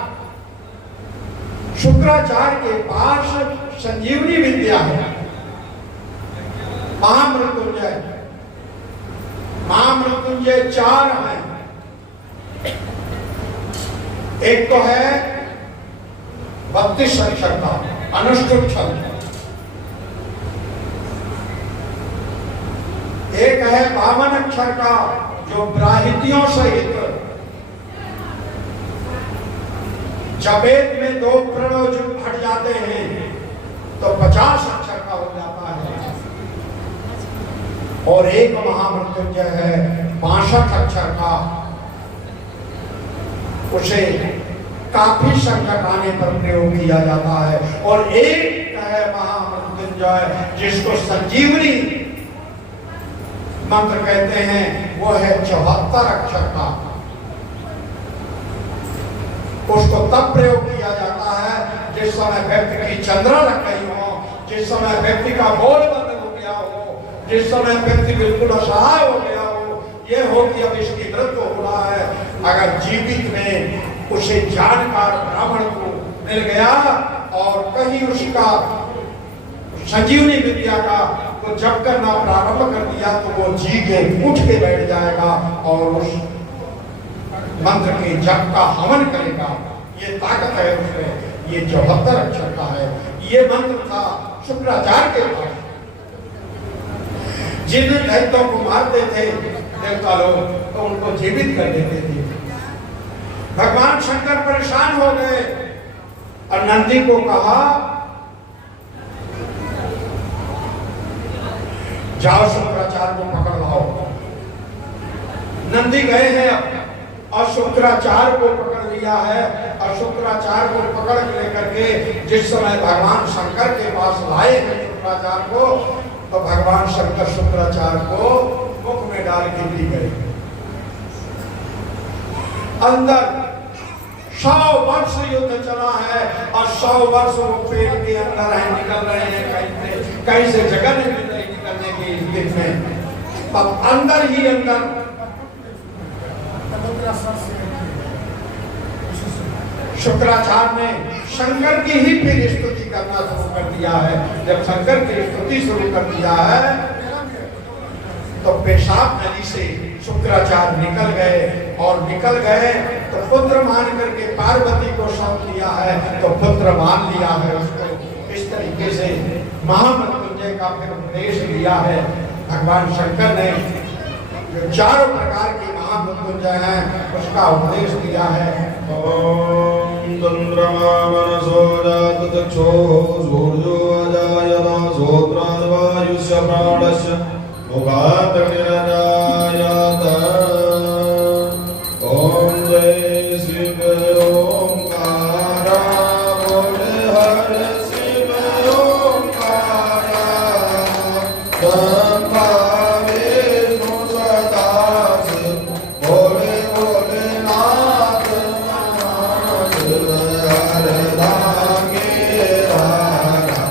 शुक्राचार्य के पास संजीवनी विद्या है, महामृत्युंजय। महामृत्युंजय 4 हैं। एक तो है 32 अक्षर का अनुष्ठुप छंद, एक है 52 अक्षर का जो ब्राहितियों सहित, जबेद में 2 प्रणव हट जाते हैं तो 50 अक्षर का हो जाता है। और एक महामृत्युंजय है 62 अक्षर का, उसे काफी संकट आने पर प्रयोग किया जाता है। और एक है महामृत्युंजय जिसको संजीवनी मंत्र कहते हैं, वो है 74 अक्षर का। उसको तब प्रयोग किया जाता है जिस समय व्यक्ति की चंद्रा लग गई हो, जिस समय व्यक्ति का बोल बंद हो गया हो, जिस समय व्यक्ति बिल्कुल असहाय हो गया हो, ये हो कि अब इसकी मृत्यु हो रहा है। अगर जीवित में उसे जानकार ब्राह्मण को मिल गया और कहीं उसका संजीवनी विद्या का तो जप करना प्रारंभ कर दिया तो वो जी के उठ के बैठ जाएगा और उस मंत्र के जप का हवन करेगा। ये ताकत है उसमें। ये 74 अक्षर का है। ये मंत्र था शुक्राचार्य के पास। जिन दैत्यों को मारते थे देवता लोग तो उनको जीवित कर देते थे। भगवान शंकर परेशान हो गए और नंदी को कहा जाओ शुक्राचार्य को पकड़ लाओ। नंदी गए हैं अब और शुक्राचार्य को पकड़ लिया है। और शुक्राचार्य को पकड़ के लेकर के जिस समय भगवान शंकर के पास लाए हैं शुक्राचार्य को, तो भगवान शंकर शुक्राचार्य को मुख में डाल के पी गए। अंदर 100 वर्ष युद्ध चला है और 100 वर्ष वो पेट के अंदर है, निकल रहे हैं, कहीं से जगह नहीं मिल रही निकलने की दिन में। तब अंदर ही अंदर शुक्राचार्य ने शंकर की ही फिर स्तुति करना शुरू कर दिया है। जब शंकर की स्तुति शुरू कर दिया है तो पेशाब नली से शुक्राचार्य निकल गए, और निकल गए तो पुत्र मान करके पार्वती को सौंप दिया है, तो पुत्र मान लिया है उसको। इस तरीके से महामृत्युंजय का फिर उपदेश लिया है भगवान शंकर ने। जो चारों प्रकार के महामृत्युंजय हैं उसका उपदेश दिया है। ओम चंद्रमा मनसो जात चक्षो सूर्यो अजायत सोत्राद वायुष्य प्राणस्य मुखात् अग्निरजायत। ओम जय शिव ओंकार बोल हर शिव ओंकार संभावे सुसदास बोले भोलेनाथ हर धागे धारा।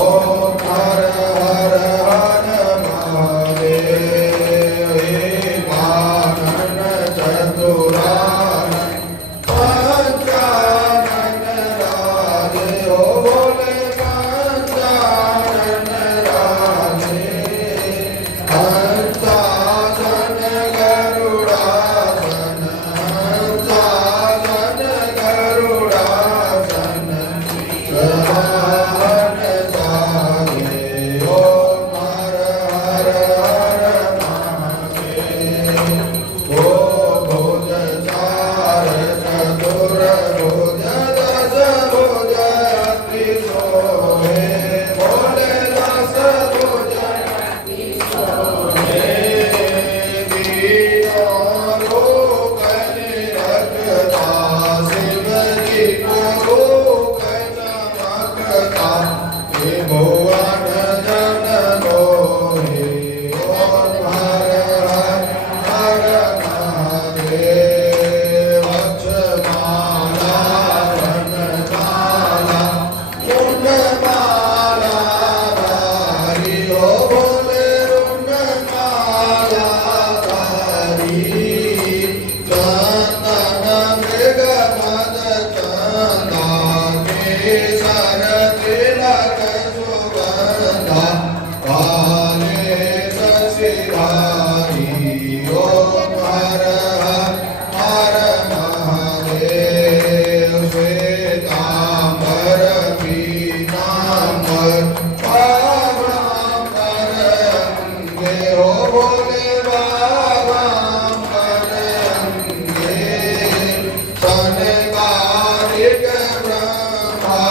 ओम हर हर हर महादेव वामन चतुरानन पंचानन राधे। ओ बोले पंचानन राधे। हंसासन गरुड़ासन हंसासन गरुड़ासन सहान सागे। ओम हर हर हर महादेव। ओ भुज चार चतुर भुज दस भुज अति सोहे। बोले दस भुज अति सोहे। तीनों लोक निरखता शिव जी को रूप चमकता। हे भुवन जन मोहे। ओम हर हर हर महादेव। अक्षमाला वनमाला रुंडमाला धारी। ओ बोले रुंडमाला धारी। चंदन मृग मद चंदा केसर तिलक सुगंधा काले शशिधारी। ओम हर हर हर महादेव। श्वेतांबर पीतांबर बाबांबर अंगे। ओ बोले बाबांबर अंगे। सनकादिक ब्रह्मा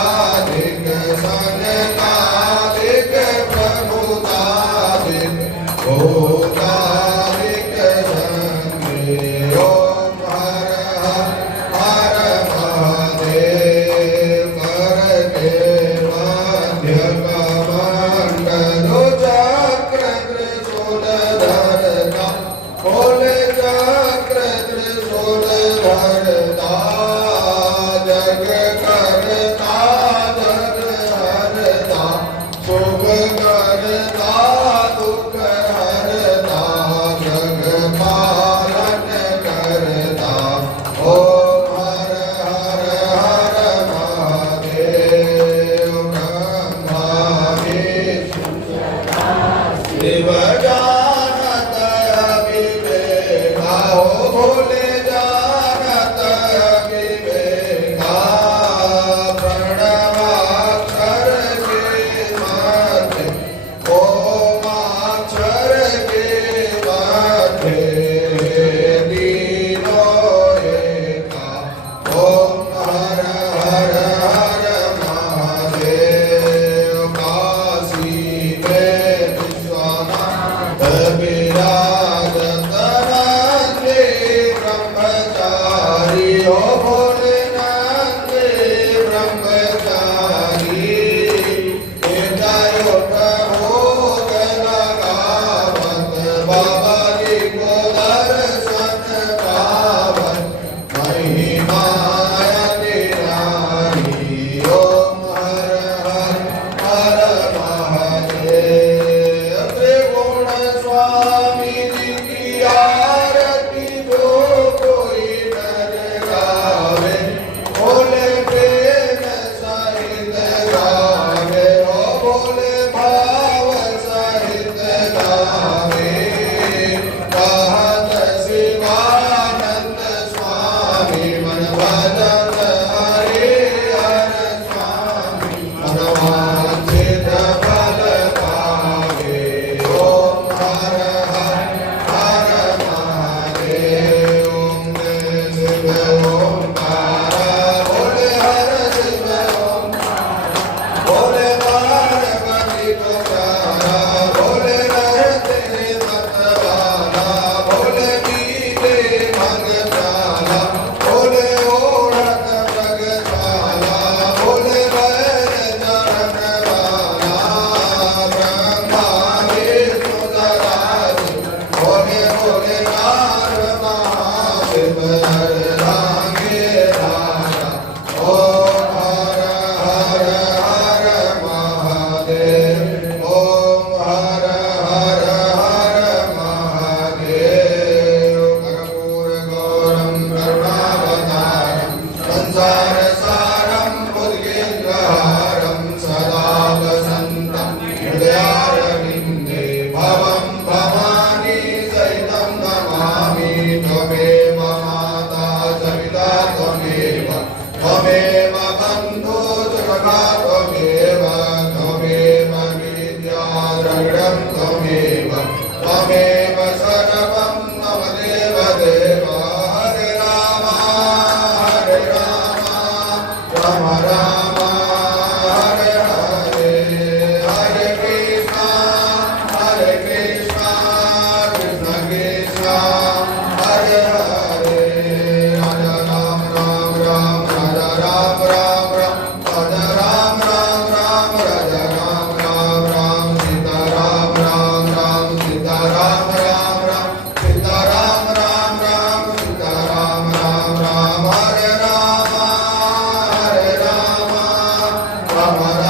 हमारा